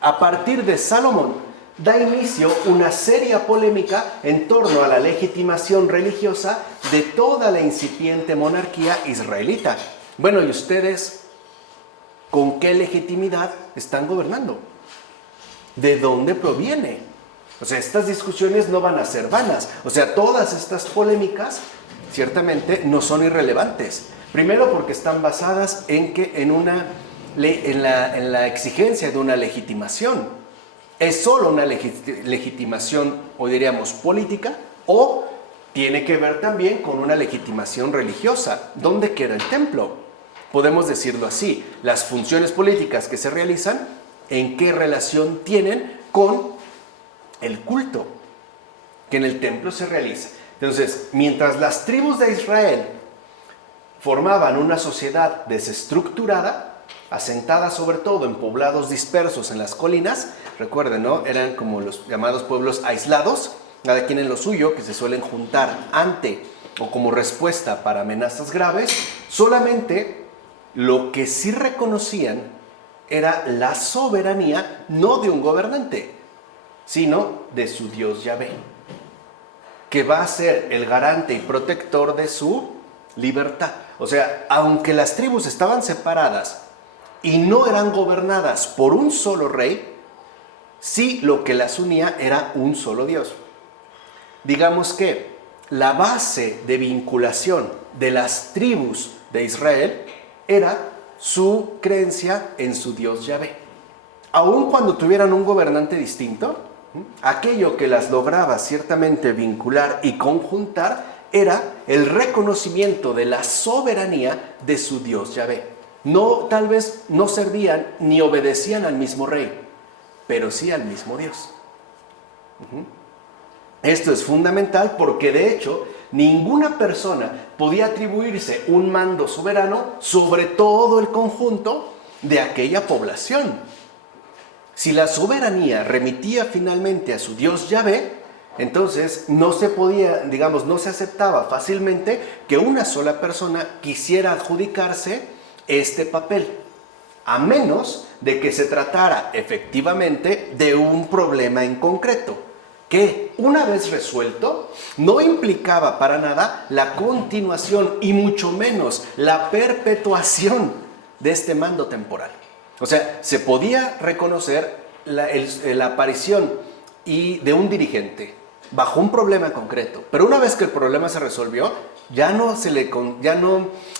a partir de Salomón da inicio una seria polémica en torno a la legitimación religiosa de toda la incipiente monarquía israelita. Bueno, ¿y ustedes con qué legitimidad están gobernando? ¿De dónde proviene? O sea, estas discusiones no van a ser vanas. O sea, todas estas polémicas ciertamente no son irrelevantes. Primero porque están basadas en la exigencia de una legitimación. ¿Es solo una legitimación, o diríamos, política? ¿O tiene que ver también con una legitimación religiosa? ¿Dónde queda el templo? Podemos decirlo así. Las funciones políticas que se realizan, ¿en qué relación tienen con el culto que en el templo se realiza? Entonces, mientras las tribus de Israel formaban una sociedad desestructurada, asentada sobre todo en poblados dispersos en las colinas, recuerden, ¿no?, eran como los llamados pueblos aislados, cada quien en lo suyo, que se suelen juntar ante o como respuesta para amenazas graves. Solamente lo que sí reconocían era la soberanía, no de un gobernante, sino de su Dios Yahvé, que va a ser el garante y protector de su libertad. O sea, aunque las tribus estaban separadas y no eran gobernadas por un solo rey, si lo que las unía era un solo Dios. Digamos que la base de vinculación de las tribus de Israel era su creencia en su Dios Yahvé. Aun cuando tuvieran un gobernante distinto, aquello que las lograba ciertamente vincular y conjuntar era el reconocimiento de la soberanía de su Dios Yahvé. No, tal vez no servían ni obedecían al mismo rey, pero sí al mismo Dios. Esto es fundamental porque de hecho ninguna persona podía atribuirse un mando soberano sobre todo el conjunto de aquella población. Si la soberanía remitía finalmente a su Dios Yahvé, entonces no se podía, digamos, no se aceptaba fácilmente que una sola persona quisiera adjudicarse este papel, a menos de que se tratara efectivamente de un problema en concreto, que una vez resuelto no implicaba para nada la continuación y mucho menos la perpetuación de este mando temporal. O sea, se podía reconocer la aparición de un dirigente bajo un problema concreto, pero una vez que el problema se resolvió, ya no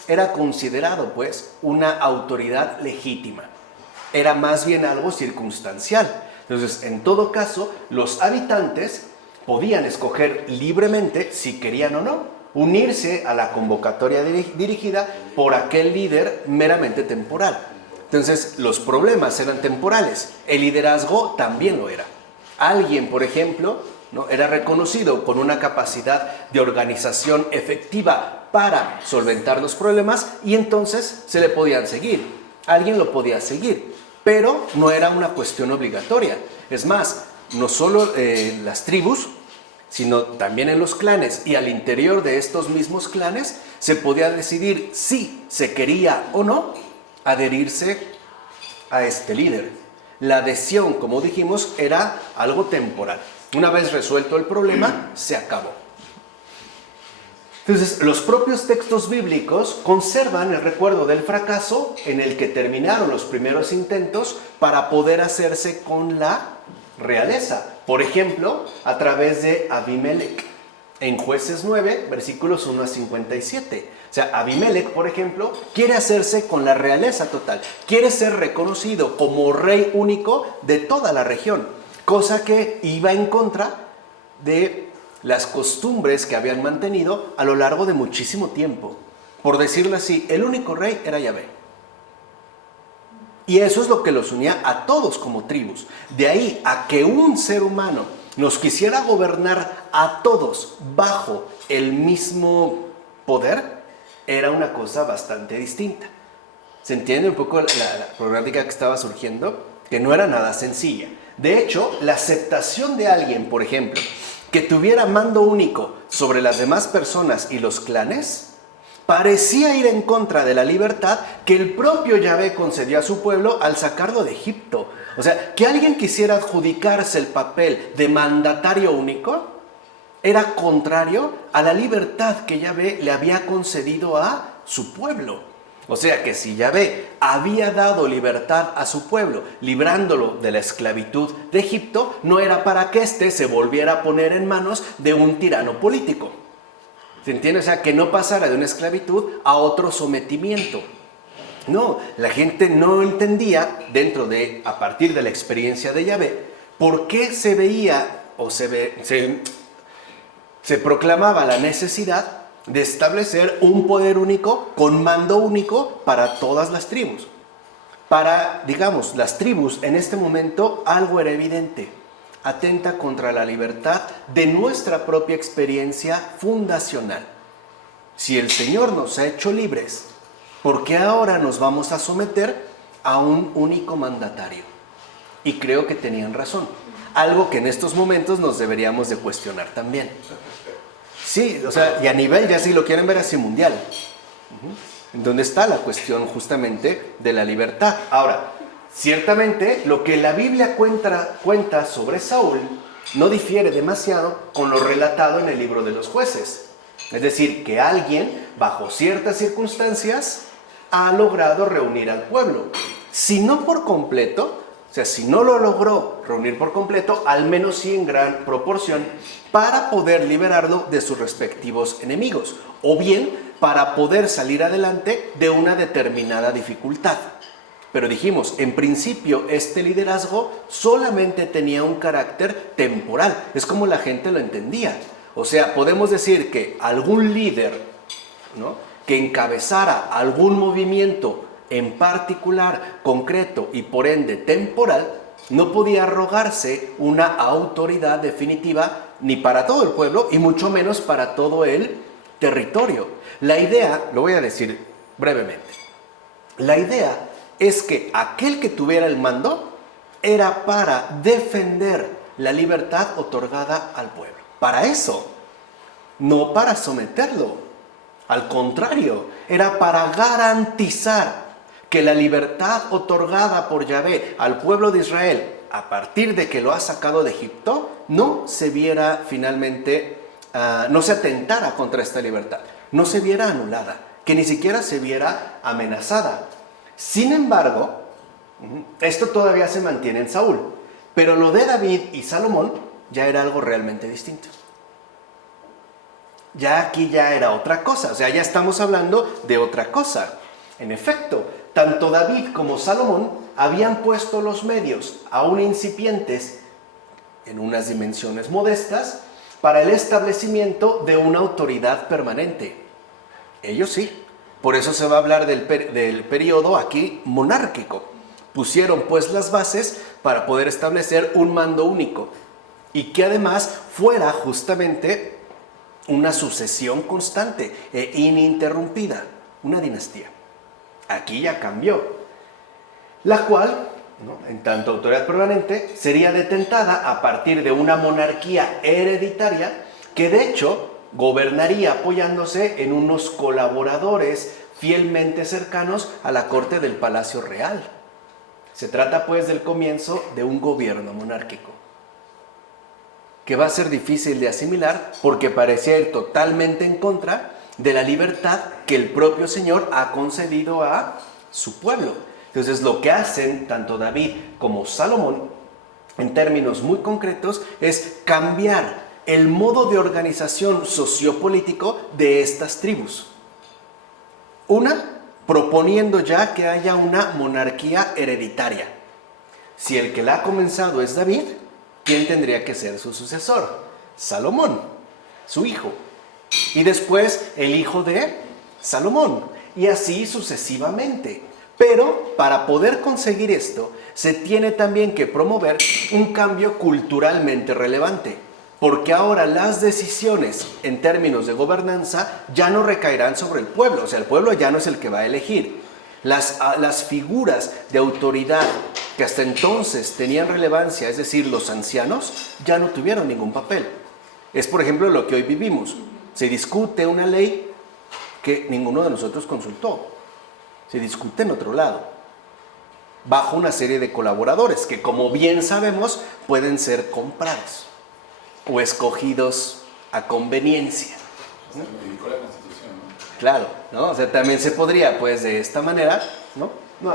era considerado pues una autoridad legítima, era más bien algo circunstancial. Entonces, en todo caso, los habitantes podían escoger libremente si querían o no unirse a la convocatoria dirigida por aquel líder meramente temporal. Entonces, los problemas eran temporales, el liderazgo también lo era. Alguien, por ejemplo, ¿no?, era reconocido con una capacidad de organización efectiva para solventar los problemas y entonces se le podían seguir. Alguien lo podía seguir, pero no era una cuestión obligatoria. Es más, no solo las tribus, sino también en los clanes y al interior de estos mismos clanes se podía decidir si se quería o no adherirse a este líder. La adhesión, como dijimos, era algo temporal. Una vez resuelto el problema, se acabó. Entonces, los propios textos bíblicos conservan el recuerdo del fracaso en el que terminaron los primeros intentos para poder hacerse con la realeza. Por ejemplo, a través de Abimelech, en Jueces 9, versículos 1 a 57. O sea, Abimelech, por ejemplo, quiere hacerse con la realeza total. Quiere ser reconocido como rey único de toda la región, cosa que iba en contra de las costumbres que habían mantenido a lo largo de muchísimo tiempo. Por decirlo así, el único rey era Yahvé. Y eso es lo que los unía a todos como tribus. De ahí a que un ser humano nos quisiera gobernar a todos bajo el mismo poder, era una cosa bastante distinta. ¿Se entiende un poco la problemática que estaba surgiendo? Que no era nada sencilla. De hecho, la aceptación de alguien, por ejemplo, que tuviera mando único sobre las demás personas y los clanes, parecía ir en contra de la libertad que el propio Yahvé concedió a su pueblo al sacarlo de Egipto. O sea, que alguien quisiera adjudicarse el papel de mandatario único era contrario a la libertad que Yahvé le había concedido a su pueblo. O sea que si Yahvé había dado libertad a su pueblo, librándolo de la esclavitud de Egipto, no era para que éste se volviera a poner en manos de un tirano político. ¿Se entiende? O sea, que no pasara de una esclavitud a otro sometimiento. No, la gente no entendía, a partir de la experiencia de Yahvé, por qué se veía o se proclamaba la necesidad de establecer un poder único con mando único para todas las tribus. Para, digamos, las tribus en este momento algo era evidente: atenta contra la libertad de nuestra propia experiencia fundacional. Si el Señor nos ha hecho libres, ¿por qué ahora nos vamos a someter a un único mandatario? Y creo que tenían razón. Algo que en estos momentos nos deberíamos de cuestionar también. Sí, o sea, y a nivel, ya si lo quieren ver así, mundial. ¿En dónde está la cuestión justamente de la libertad? Ahora, ciertamente lo que la Biblia cuenta sobre Saúl no difiere demasiado con lo relatado en el libro de los Jueces. Es decir, que alguien, bajo ciertas circunstancias, ha logrado reunir al pueblo. Si no por completo, O sea, si no lo logró reunir por completo, al menos sí en gran proporción, para poder liberarlo de sus respectivos enemigos, o bien para poder salir adelante de una determinada dificultad. Pero dijimos, en principio este liderazgo solamente tenía un carácter temporal, es como la gente lo entendía. O sea, podemos decir que algún líder, ¿no?, que encabezara algún movimiento en particular, concreto y por ende temporal, no podía arrogarse una autoridad definitiva ni para todo el pueblo y mucho menos para todo el territorio. La idea, lo voy a decir brevemente, la idea es que aquel que tuviera el mando era para defender la libertad otorgada al pueblo. Para eso, no para someterlo. Al contrario, era para garantizar que la libertad otorgada por Yahvé al pueblo de Israel, a partir de que lo ha sacado de Egipto, no se viera finalmente, no se atentara contra esta libertad, no se viera anulada, que ni siquiera se viera amenazada. Sin embargo, esto todavía se mantiene en Saúl, pero lo de David y Salomón ya era algo realmente distinto. Ya aquí ya era otra cosa, o sea, ya estamos hablando de otra cosa. En efecto, tanto David como Salomón habían puesto los medios, aún incipientes, en unas dimensiones modestas, para el establecimiento de una autoridad permanente. Ellos sí. Por eso se va a hablar del periodo aquí monárquico. Pusieron pues las bases para poder establecer un mando único y que además fuera justamente una sucesión constante e ininterrumpida, una dinastía. Aquí ya cambió, la cual, ¿no?, en tanto autoridad permanente, sería detentada a partir de una monarquía hereditaria que de hecho gobernaría apoyándose en unos colaboradores fielmente cercanos a la corte del Palacio Real. Se trata pues del comienzo de un gobierno monárquico, que va a ser difícil de asimilar porque parecía ir totalmente en contra de la libertad que el propio Señor ha concedido a su pueblo. Entonces lo que hacen tanto David como Salomón, en términos muy concretos, es cambiar el modo de organización sociopolítico de estas tribus. Una, proponiendo ya que haya una monarquía hereditaria. Si el que la ha comenzado es David, ¿quién tendría que ser su sucesor? Salomón, su hijo. Y después el hijo de Salomón. Y así sucesivamente. Pero para poder conseguir esto, se tiene también que promover un cambio culturalmente relevante. Porque ahora las decisiones en términos de gobernanza ya no recaerán sobre el pueblo. O sea, el pueblo ya no es el que va a elegir. Las figuras de autoridad que hasta entonces tenían relevancia, es decir, los ancianos, ya no tuvieron ningún papel. Es, por ejemplo, lo que hoy vivimos. Se discute una ley que ninguno de nosotros consultó. Se discute en otro lado, bajo una serie de colaboradores que, como bien sabemos, pueden ser comprados o escogidos a conveniencia. Se modificó la Constitución, ¿no? Claro, ¿no? O sea, también se podría, pues, de esta manera, ¿no?,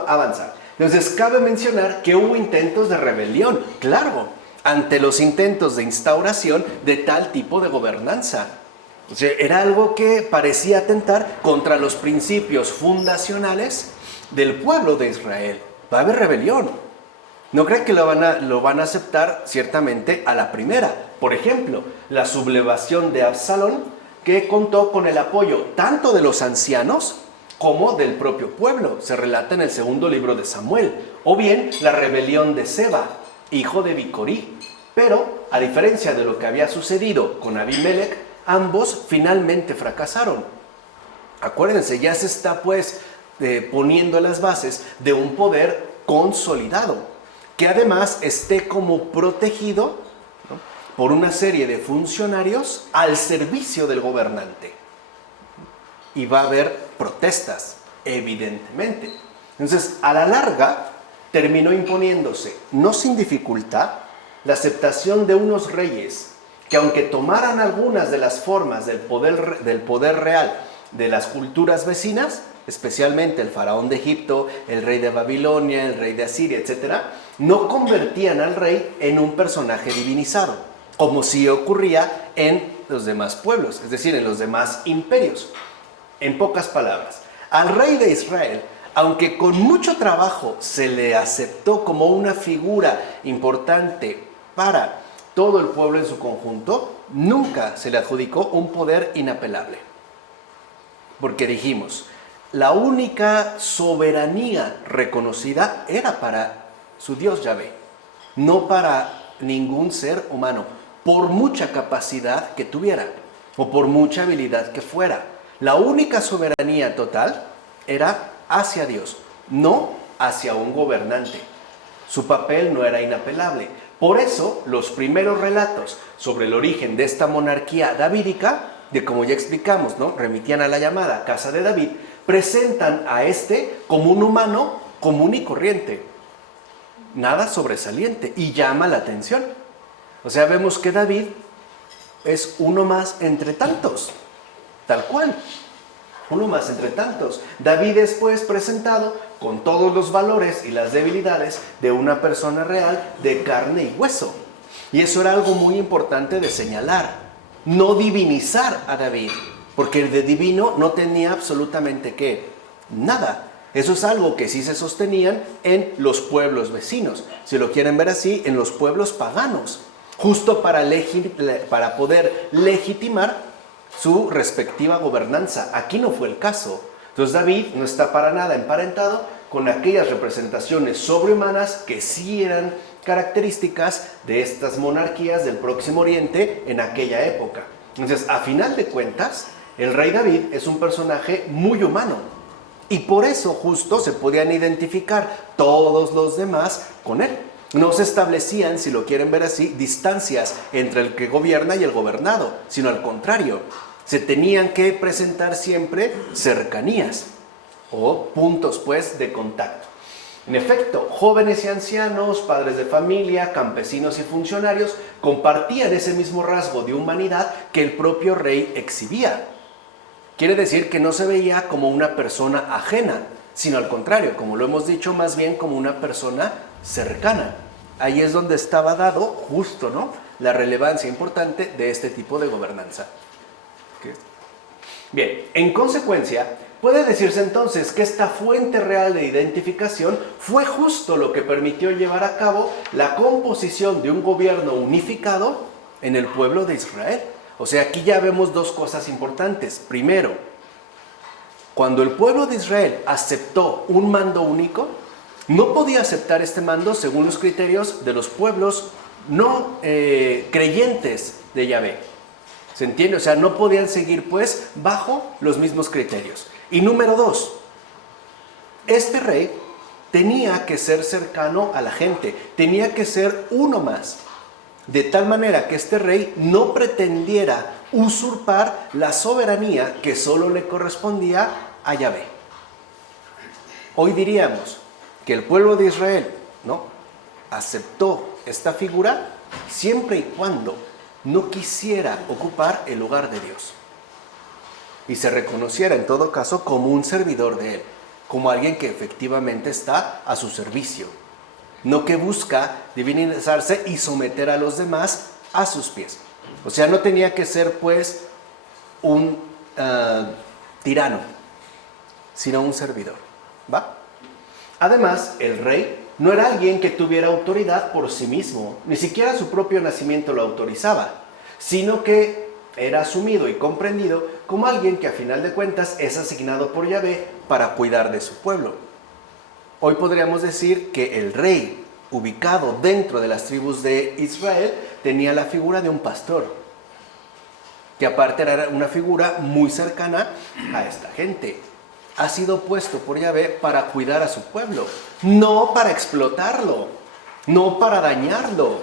avanzar. Entonces, cabe mencionar que hubo intentos de rebelión, claro, ante los intentos de instauración de tal tipo de gobernanza. O sea, era algo que parecía atentar contra los principios fundacionales del pueblo de Israel. Va a haber rebelión. No creen que lo van a aceptar ciertamente a la primera. Por ejemplo, la sublevación de Absalón, que contó con el apoyo tanto de los ancianos como del propio pueblo. Se relata en el segundo libro de Samuel. O bien la rebelión de Seba, hijo de Bicorí. Pero, a diferencia de lo que había sucedido con Abimelech, ambos finalmente fracasaron. Acuérdense, ya se está pues poniendo las bases de un poder consolidado, que además esté como protegido, ¿no?, por una serie de funcionarios al servicio del gobernante. Y va a haber protestas, evidentemente. Entonces, a la larga, terminó imponiéndose, no sin dificultad, la aceptación de unos reyes que, aunque tomaran algunas de las formas del poder real de las culturas vecinas, especialmente el faraón de Egipto, el rey de Babilonia, el rey de Asiria, etc., no convertían al rey en un personaje divinizado, como sí ocurría en los demás pueblos, es decir, en los demás imperios. En pocas palabras, al rey de Israel, aunque con mucho trabajo se le aceptó como una figura importante para todo el pueblo en su conjunto, nunca se le adjudicó un poder inapelable. Porque dijimos, la única soberanía reconocida era para su Dios Yahvé, no para ningún ser humano, por mucha capacidad que tuviera o por mucha habilidad que fuera. La única soberanía total era hacia Dios, no hacia un gobernante. Su papel no era inapelable. Por eso, los primeros relatos sobre el origen de esta monarquía davídica, de como ya explicamos, ¿no?, remitían a la llamada Casa de David, presentan a este como un humano común y corriente. Nada sobresaliente y llama la atención. O sea, vemos que David es uno más entre tantos, tal cual. Uno más entre tantos. David es pues presentado con todos los valores y las debilidades de una persona real de carne y hueso. Y eso era algo muy importante de señalar. No divinizar a David, porque el de divino no tenía absolutamente ¿qué? Nada. Eso es algo que sí se sostenían en los pueblos vecinos. Si lo quieren ver así, en los pueblos paganos. Justo para poder legitimar su respectiva gobernanza. Aquí no fue el caso. Entonces David no está para nada emparentado con aquellas representaciones sobrehumanas que sí eran características de estas monarquías del Próximo Oriente en aquella época. Entonces, a final de cuentas, el rey David es un personaje muy humano y por eso justo se podían identificar todos los demás con él. No se establecían, si lo quieren ver así, distancias entre el que gobierna y el gobernado, sino al contrario, se tenían que presentar siempre cercanías o puntos pues de contacto. En efecto, jóvenes y ancianos, padres de familia, campesinos y funcionarios compartían ese mismo rasgo de humanidad que el propio rey exhibía. Quiere decir que no se veía como una persona ajena, sino al contrario, como lo hemos dicho, más bien como una persona cercana. Ahí es donde estaba dado justo, ¿no?, la relevancia importante de este tipo de gobernanza. Bien, en consecuencia, puede decirse entonces que esta fuente real de identificación fue justo lo que permitió llevar a cabo la composición de un gobierno unificado en el pueblo de Israel. O sea, aquí ya vemos dos cosas importantes. Primero, cuando el pueblo de Israel aceptó un mando único, no podía aceptar este mando según los criterios de los pueblos no creyentes de Yahvé. ¿Se entiende? O sea, no podían seguir pues bajo los mismos criterios. Y número dos, este rey tenía que ser cercano a la gente, tenía que ser uno más, de tal manera que este rey no pretendiera usurpar la soberanía que solo le correspondía a Yahvé. Hoy diríamos que el pueblo de Israel, ¿no?, aceptó esta figura siempre y cuando no quisiera ocupar el lugar de Dios y se reconociera en todo caso como un servidor de Él, como alguien que efectivamente está a su servicio, no que busca divinizarse y someter a los demás a sus pies. O sea, no tenía que ser pues un tirano, sino un servidor, ¿va? Además, el rey no era alguien que tuviera autoridad por sí mismo, ni siquiera su propio nacimiento lo autorizaba, sino que era asumido y comprendido como alguien que a final de cuentas es asignado por Yahvé para cuidar de su pueblo. Hoy podríamos decir que el rey, ubicado dentro de las tribus de Israel, tenía la figura de un pastor, que aparte era una figura muy cercana a esta gente. Ha sido puesto por Yahvé para cuidar a su pueblo, no para explotarlo, no para dañarlo,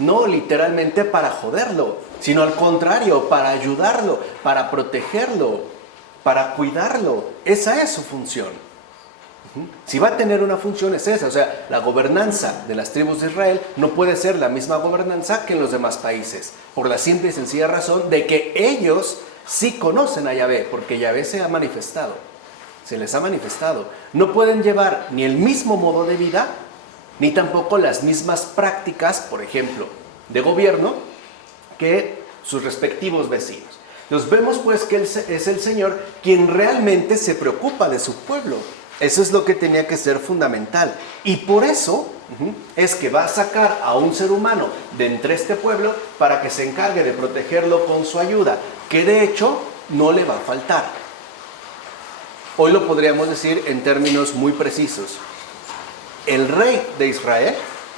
no literalmente para joderlo, sino al contrario, para ayudarlo, para protegerlo, para cuidarlo. Esa es su función. Si va a tener una función es esa, o sea, la gobernanza de las tribus de Israel no puede ser la misma gobernanza que en los demás países, por la simple y sencilla razón de que ellos sí conocen a Yahvé, porque Yahvé se ha manifestado. se les ha manifestado. No pueden llevar ni el mismo modo de vida, ni tampoco las mismas prácticas, por ejemplo, de gobierno, que sus respectivos vecinos. Nos vemos pues que es el Señor quien realmente se preocupa de su pueblo. Eso es lo que tenía que ser fundamental. Y por eso es que va a sacar a un ser humano de entre este pueblo para que se encargue de protegerlo con su ayuda, que de hecho no le va a faltar. Hoy lo podríamos decir en términos muy precisos. El rey de Israel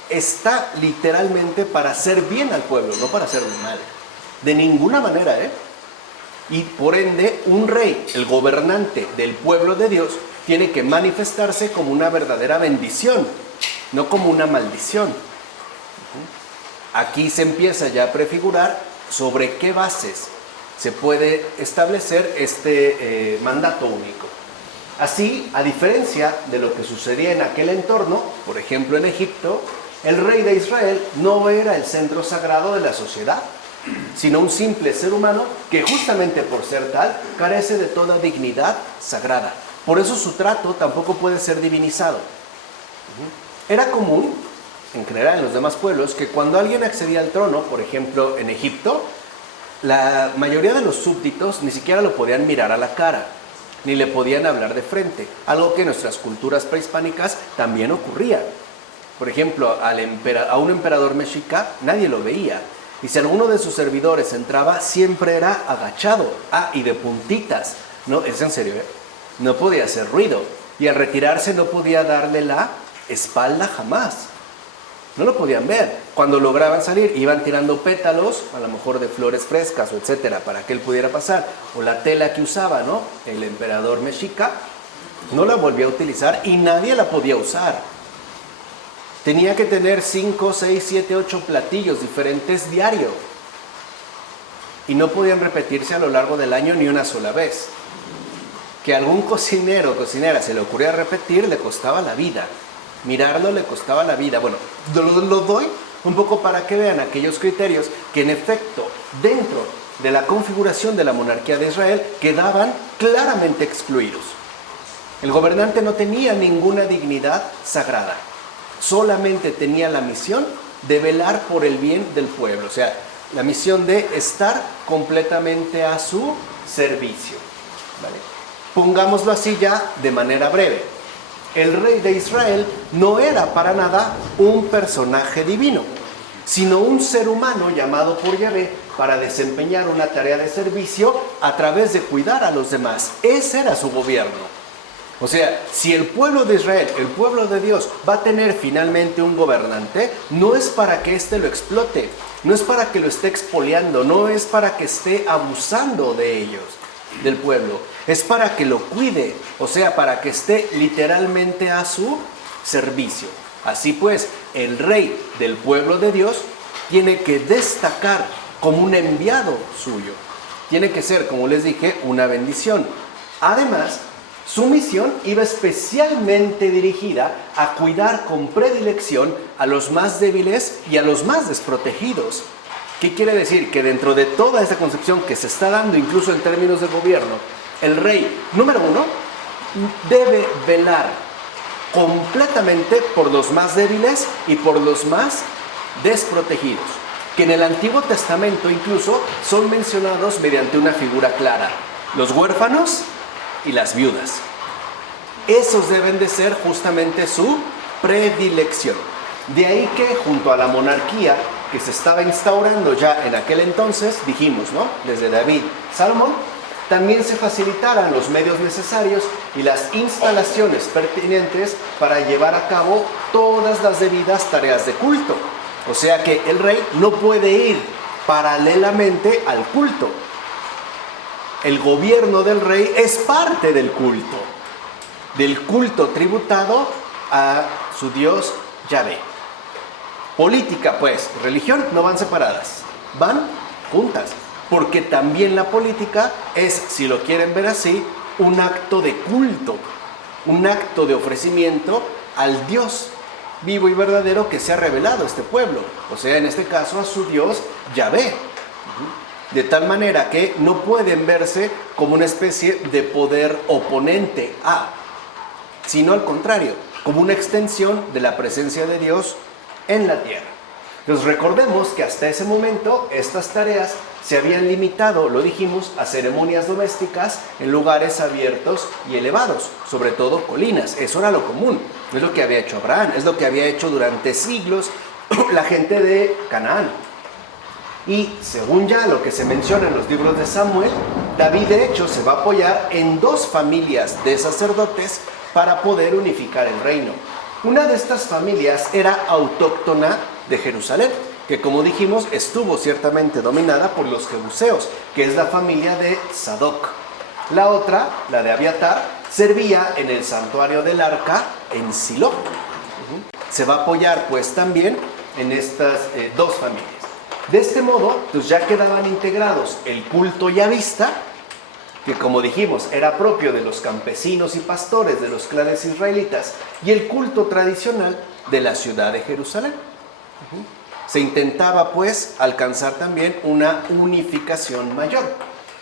está literalmente para hacer bien al pueblo, no para hacerle mal. De ninguna manera, Y por ende, un rey, el gobernante del pueblo de Dios, tiene que manifestarse como una verdadera bendición, no como una maldición. Aquí se empieza ya a prefigurar sobre qué bases se puede establecer este mandato único. Así, a diferencia de lo que sucedía en aquel entorno, por ejemplo en Egipto, el rey de Israel no era el centro sagrado de la sociedad, sino un simple ser humano que justamente por ser tal carece de toda dignidad sagrada. Por eso su trato tampoco puede ser divinizado. Era común, en general en los demás pueblos, que cuando alguien accedía al trono, por ejemplo en Egipto, la mayoría de los súbditos ni siquiera lo podían mirar a la cara, ni le podían hablar de frente, algo que en nuestras culturas prehispánicas también ocurría. Por ejemplo, a un emperador mexica nadie lo veía, y si alguno de sus servidores entraba, siempre era agachado, y de puntitas. No, es en serio, no podía hacer ruido, y al retirarse no podía darle la espalda jamás. No lo podían ver. Cuando lograban salir, iban tirando pétalos, a lo mejor de flores frescas o etcétera, para que él pudiera pasar. O la tela que usaba, ¿no? El emperador mexica no la volvía a utilizar y nadie la podía usar. Tenía que tener 5, 6, 7, 8 platillos diferentes diario. Y no podían repetirse a lo largo del año ni una sola vez. Que a algún cocinero o cocinera se le ocurriera repetir, le costaba la vida. Mirarlo le costaba la vida. Bueno, lo doy un poco para que vean aquellos criterios que en efecto dentro de la configuración de la monarquía de Israel quedaban claramente excluidos. El gobernante no tenía ninguna dignidad sagrada, solamente tenía la misión de velar por el bien del pueblo, o sea, la misión de estar completamente a su servicio. ¿Vale? Pongámoslo así ya de manera breve. El rey de Israel no era para nada un personaje divino, sino un ser humano llamado por Yahvé para desempeñar una tarea de servicio a través de cuidar a los demás. Ese era su gobierno. O sea, si el pueblo de Israel, el pueblo de Dios, va a tener finalmente un gobernante, no es para que éste lo explote, no es para que lo esté expoliando, no es para que esté abusando de ellos, del pueblo. Es para que lo cuide, o sea, para que esté literalmente a su servicio. Así pues, el rey del pueblo de Dios tiene que destacar como un enviado suyo. Tiene que ser, como les dije, una bendición. Además, su misión iba especialmente dirigida a cuidar con predilección a los más débiles y a los más desprotegidos. ¿Qué quiere decir? Que dentro de toda esta concepción que se está dando, incluso en términos de gobierno, el rey, número uno, debe velar completamente por los más débiles y por los más desprotegidos, que en el Antiguo Testamento incluso son mencionados mediante una figura clara: los huérfanos y las viudas. Esos deben de ser justamente su predilección. De ahí que junto a la monarquía que se estaba instaurando ya en aquel entonces, dijimos, ¿no?, desde David, Salomón, también se facilitaran los medios necesarios y las instalaciones pertinentes para llevar a cabo todas las debidas tareas de culto. O sea que el rey no puede ir paralelamente al culto. El gobierno del rey es parte del culto tributado a su Dios Yahvé. Política, pues, religión no van separadas, van juntas. Porque también la política es, si lo quieren ver así, un acto de culto, un acto de ofrecimiento al Dios vivo y verdadero que se ha revelado a este pueblo, o sea, en este caso a su Dios Yahvé. de tal manera que no pueden verse como una especie de poder oponente a, sino al contrario, como una extensión de la presencia de Dios en la tierra. Entonces recordemos que hasta ese momento estas tareas se habían limitado, lo dijimos, a ceremonias domésticas en lugares abiertos y elevados, sobre todo colinas. Eso era lo común, es lo que había hecho Abraham, es lo que había hecho durante siglos la gente de Canaán. Y según ya lo que se menciona en los libros de Samuel, David de hecho se va a apoyar en dos familias de sacerdotes para poder unificar el reino. Una de estas familias era autóctona de Jerusalén, que como dijimos estuvo ciertamente dominada por los jebuseos, que es la familia de Sadoc. La otra, la de Abiatar, servía en el santuario del arca en Silo. Se va a apoyar pues también en estas dos familias. De este modo, pues ya quedaban integrados el culto yavista, que como dijimos era propio de los campesinos y pastores de los clanes israelitas, y el culto tradicional de la ciudad de Jerusalén. Se intentaba pues alcanzar también una unificación mayor.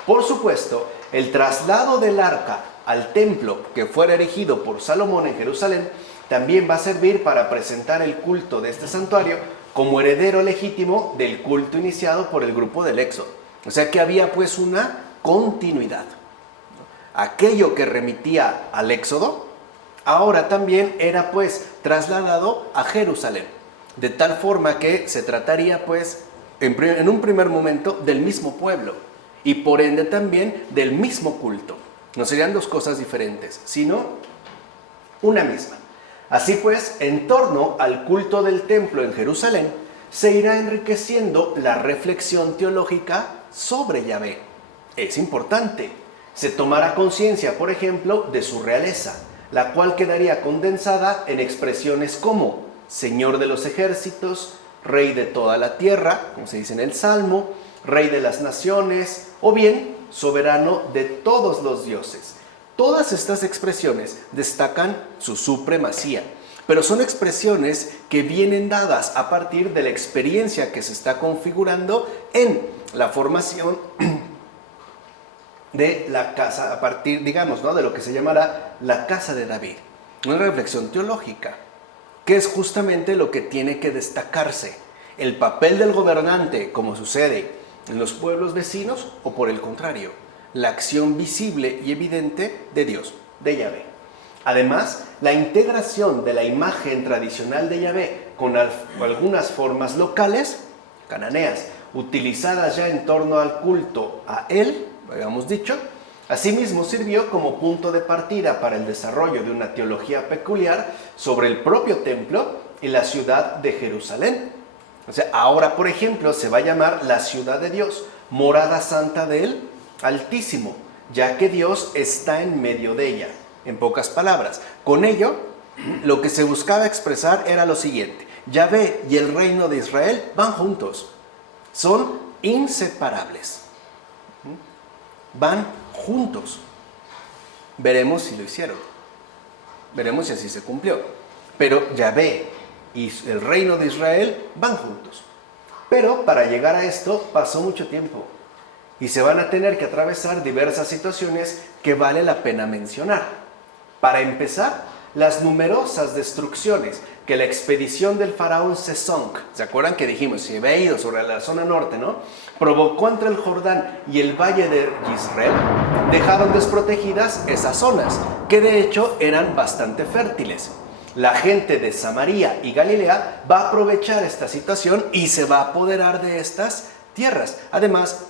Por supuesto, el traslado del arca al templo que fuera erigido por Salomón en Jerusalén también va a servir para presentar el culto de este santuario como heredero legítimo del culto iniciado por el grupo del Éxodo. O sea que había pues una continuidad. Aquello que remitía al Éxodo, ahora también era pues trasladado a Jerusalén, de tal forma que se trataría pues en un primer momento del mismo pueblo y por ende también del mismo culto. No serían dos cosas diferentes, sino una misma. Así pues, en torno al culto del templo en Jerusalén, se irá enriqueciendo la reflexión teológica sobre Yahvé. Es importante. Se tomará conciencia, por ejemplo, de su realeza, la cual quedaría condensada en expresiones como Señor de los ejércitos, Rey de toda la tierra, como se dice en el Salmo, Rey de las naciones, o bien soberano de todos los dioses. Todas estas expresiones destacan su supremacía, pero son expresiones que vienen dadas a partir de la experiencia que se está configurando en la formación de la casa, a partir, digamos, ¿no?, de lo que se llamará la casa de David. Una reflexión teológica, que es justamente lo que tiene que destacarse. El papel del gobernante, como sucede en los pueblos vecinos, o por el contrario, la acción visible y evidente de Dios, de Yahvé. Además, la integración de la imagen tradicional de Yahvé con algunas formas locales, cananeas, utilizadas ya en torno al culto a él, lo habíamos dicho, asimismo sirvió como punto de partida para el desarrollo de una teología peculiar sobre el propio templo y la ciudad de Jerusalén. O sea, ahora, por ejemplo, se va a llamar la ciudad de Dios, morada santa del Altísimo, ya que Dios está en medio de ella. En pocas palabras, con ello, lo que se buscaba expresar era lo siguiente: Yahvé y el reino de Israel van juntos, son inseparables, van juntos. Veremos si lo hicieron, veremos si así se cumplió, pero Yahvé y el reino de Israel van juntos. Pero para llegar a esto pasó mucho tiempo y se van a tener que atravesar diversas situaciones que vale la pena mencionar. Para empezar, las numerosas destrucciones que la expedición del faraón Sesonc, ¿se acuerdan que dijimos? Si había ido sobre la zona norte, ¿no?, provocó entre el Jordán y el valle de Israel, dejaron desprotegidas esas zonas, que de hecho eran bastante fértiles. La gente de Samaria y Galilea va a aprovechar esta situación y se va a apoderar de estas tierras. Además,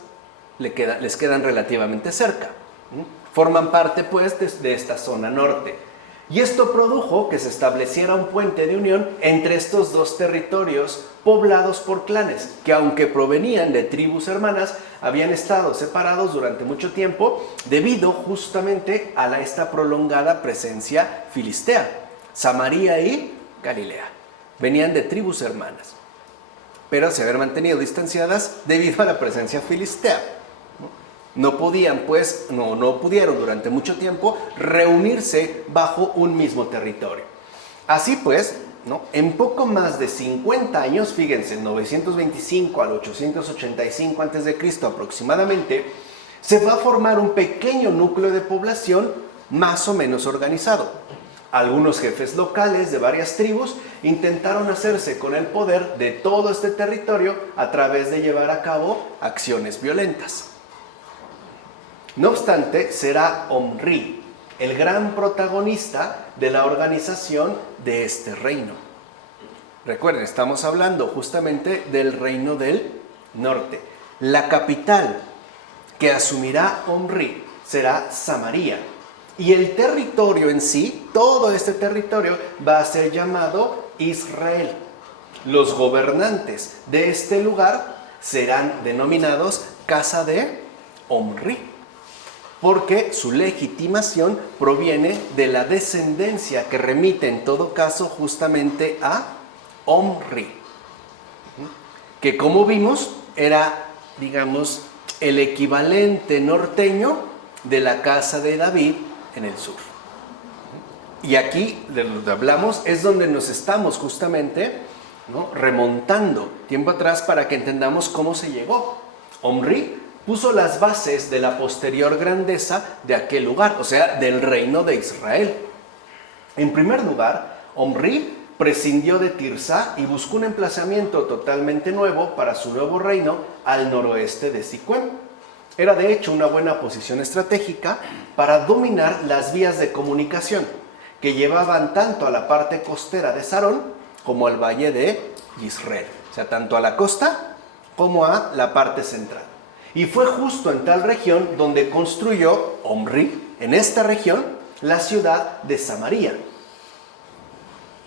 les quedan relativamente cerca. Forman parte pues de esta zona norte. Y esto produjo que se estableciera un puente de unión entre estos dos territorios poblados por clanes, que aunque provenían de tribus hermanas, habían estado separados durante mucho tiempo debido justamente a esta prolongada presencia filistea. Samaria y Galilea venían de tribus hermanas, pero se habían mantenido distanciadas debido a la presencia filistea. No podían, pues, no pudieron durante mucho tiempo reunirse bajo un mismo territorio. Así pues, ¿no? En poco más de 50 años, fíjense, 925 al 885 a.C. aproximadamente, se va a formar un pequeño núcleo de población más o menos organizado. Algunos jefes locales de varias tribus intentaron hacerse con el poder de todo este territorio a través de llevar a cabo acciones violentas. No obstante, será Omri el gran protagonista de la organización de este reino. Recuerden, estamos hablando justamente del reino del norte. La capital que asumirá Omri será Samaria. Y el territorio en sí, todo este territorio, va a ser llamado Israel. Los gobernantes de este lugar serán denominados casa de Omri, porque su legitimación proviene de la descendencia que remite en todo caso justamente a Omri, que como vimos era, digamos, el equivalente norteño de la casa de David en el sur. Y aquí, de lo que hablamos, es donde nos estamos justamente, ¿no?, remontando tiempo atrás para que entendamos cómo se llegó. Omri puso las bases de la posterior grandeza de aquel lugar, o sea, del reino de Israel. En primer lugar, Omri prescindió de Tirsa y buscó un emplazamiento totalmente nuevo para su nuevo reino al noroeste de Siquem. Era de hecho una buena posición estratégica para dominar las vías de comunicación que llevaban tanto a la parte costera de Sarón como al valle de Israel, o sea, tanto a la costa como a la parte central. Y fue justo en tal región donde construyó Omri, en esta región, la ciudad de Samaria.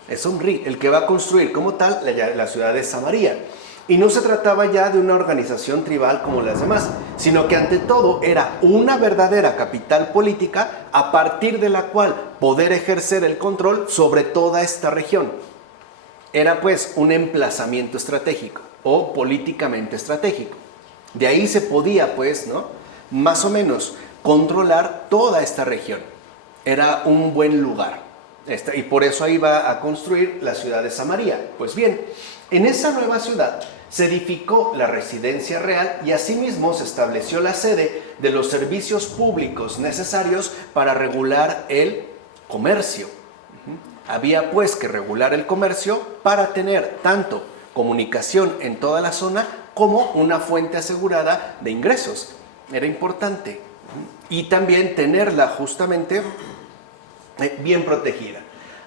Es Omri el que va a construir como tal la ciudad de Samaria. Y no se trataba ya de una organización tribal como las demás, sino que ante todo era una verdadera capital política a partir de la cual poder ejercer el control sobre toda esta región. Era pues un emplazamiento estratégico o políticamente estratégico. De ahí se podía pues, ¿no?, más o menos controlar toda esta región. Era un buen lugar. Y por eso ahí va a construir la ciudad de Samaria. Pues bien, en esa nueva ciudad se edificó la residencia real y asimismo se estableció la sede de los servicios públicos necesarios para regular el comercio. Había pues que regular el comercio para tener tanto comunicación en toda la zona como una fuente asegurada de ingresos. Era importante. Y también tenerla justamente bien protegida.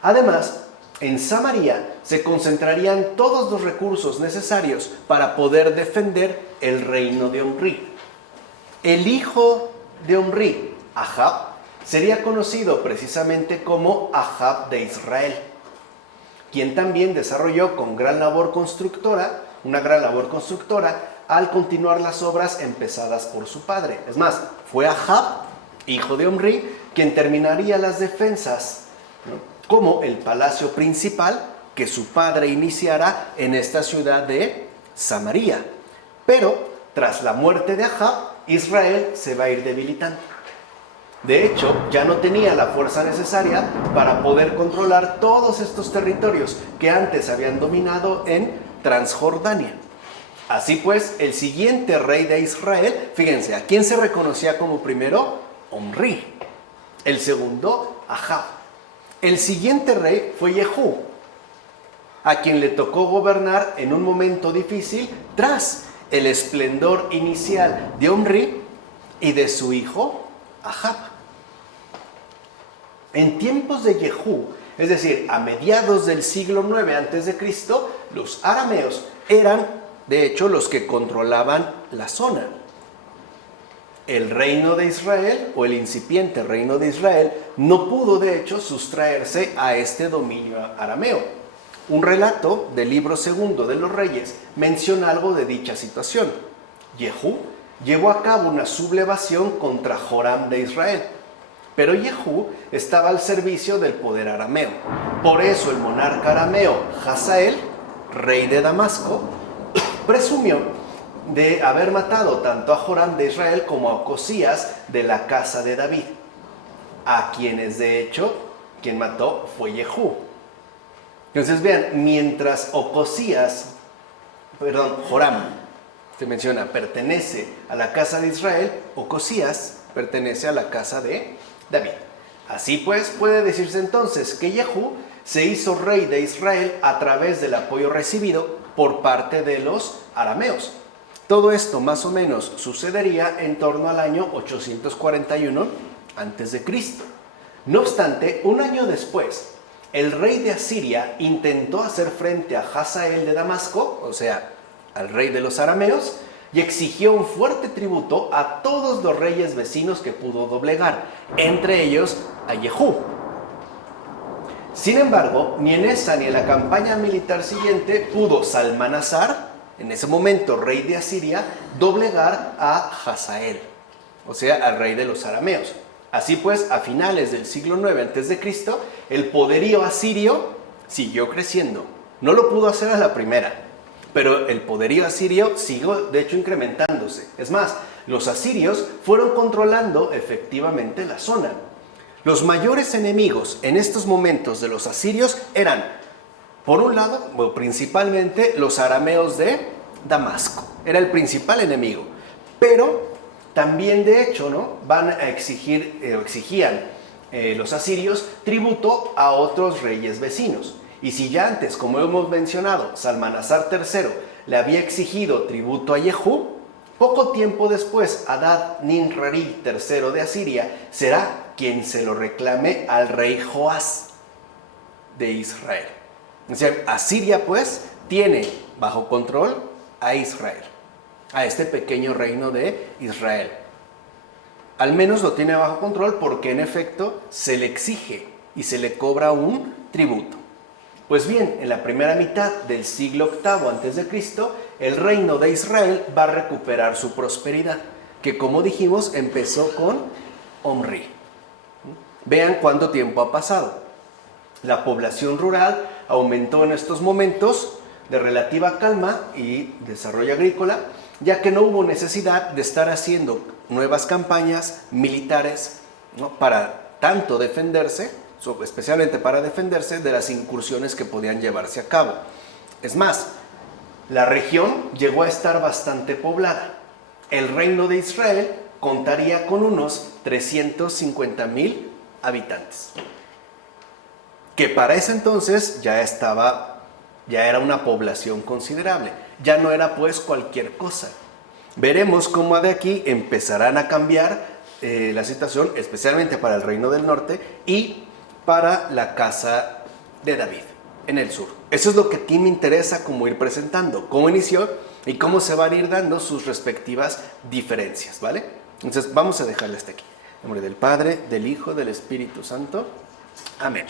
Además, en Samaria se concentrarían todos los recursos necesarios para poder defender el reino de Omri. El hijo de Omri, Ahab, sería conocido precisamente como Ahab de Israel, quien también desarrolló una gran labor constructora al continuar las obras empezadas por su padre. Es más, fue Ahab, hijo de Omri, quien terminaría las defensas, ¿no?, como el palacio principal que su padre iniciara en esta ciudad de Samaria. Pero tras la muerte de Ahab, Israel se va a ir debilitando. De hecho, ya no tenía la fuerza necesaria para poder controlar todos estos territorios que antes habían dominado en Transjordania. Así pues, el siguiente rey de Israel, fíjense, ¿a quién se reconocía como primero? Omri. El segundo, Ahab. El siguiente rey fue Jehú, a quien le tocó gobernar en un momento difícil tras el esplendor inicial de Omri y de su hijo Ahab. En tiempos de Jehú, es decir, a mediados del siglo IX a.C., los arameos eran, de hecho, los que controlaban la zona. El reino de Israel, o el incipiente reino de Israel, no pudo, de hecho, sustraerse a este dominio arameo. Un relato del libro segundo de los Reyes menciona algo de dicha situación. Jehú llevó a cabo una sublevación contra Joram de Israel, pero Jehú estaba al servicio del poder arameo. Por eso el monarca arameo Hazael, rey de Damasco, presumió de haber matado tanto a Joram de Israel como a Ocosías de la casa de David, a quienes de hecho quien mató fue Jehú. Entonces vean, mientras Joram, se menciona, pertenece a la casa de Israel, Ocosías pertenece a la casa de David. Así pues, puede decirse entonces que Jehú se hizo rey de Israel a través del apoyo recibido por parte de los arameos. Todo esto más o menos sucedería en torno al año 841 a.C. No obstante, un año después, el rey de Asiria intentó hacer frente a Hazael de Damasco, o sea, al rey de los arameos, y exigió un fuerte tributo a todos los reyes vecinos que pudo doblegar, entre ellos a Jehú. Sin embargo, ni en esa ni en la campaña militar siguiente pudo Salmanasar, en ese momento rey de Asiria, doblegar a Hazael, o sea, al rey de los arameos. Así pues, a finales del siglo IX a.C., el poderío asirio siguió creciendo. No lo pudo hacer a la primera, pero el poderío asirio siguió, de hecho, incrementándose. Es más, los asirios fueron controlando efectivamente la zona. Los mayores enemigos en estos momentos de los asirios eran, por un lado, principalmente los arameos de Damasco. Era el principal enemigo. Pero también, de hecho, ¿no?, van a exigían los asirios tributo a otros reyes vecinos. Y si ya antes, como hemos mencionado, Salmanasar III le había exigido tributo a Jehú, poco tiempo después Adad-Ninrari III de Asiria será quien se lo reclame al rey Joás de Israel. O sea, Asiria pues tiene bajo control a Israel, a este pequeño reino de Israel. Al menos lo tiene bajo control porque en efecto se le exige y se le cobra un tributo. Pues bien, en la primera mitad del siglo VIII a.C., el reino de Israel va a recuperar su prosperidad, que como dijimos empezó con Omri. Vean cuánto tiempo ha pasado. La población rural aumentó en estos momentos de relativa calma y desarrollo agrícola, ya que no hubo necesidad de estar haciendo nuevas campañas militares, ¿no?, para tanto defenderse, especialmente para defenderse de las incursiones que podían llevarse a cabo. Es más, la región llegó a estar bastante poblada. El reino de Israel contaría con unos 350,000 habitantes, que para ese entonces ya era una población considerable, ya no era pues cualquier cosa. Veremos cómo de aquí empezarán a cambiar la situación, especialmente para el reino del norte y para la casa de David en el sur. Eso es lo que aquí me interesa como ir presentando, cómo inició y cómo se van a ir dando sus respectivas diferencias, ¿vale? Entonces vamos a dejarle hasta aquí. En nombre del Padre, del Hijo, del Espíritu Santo. Amén.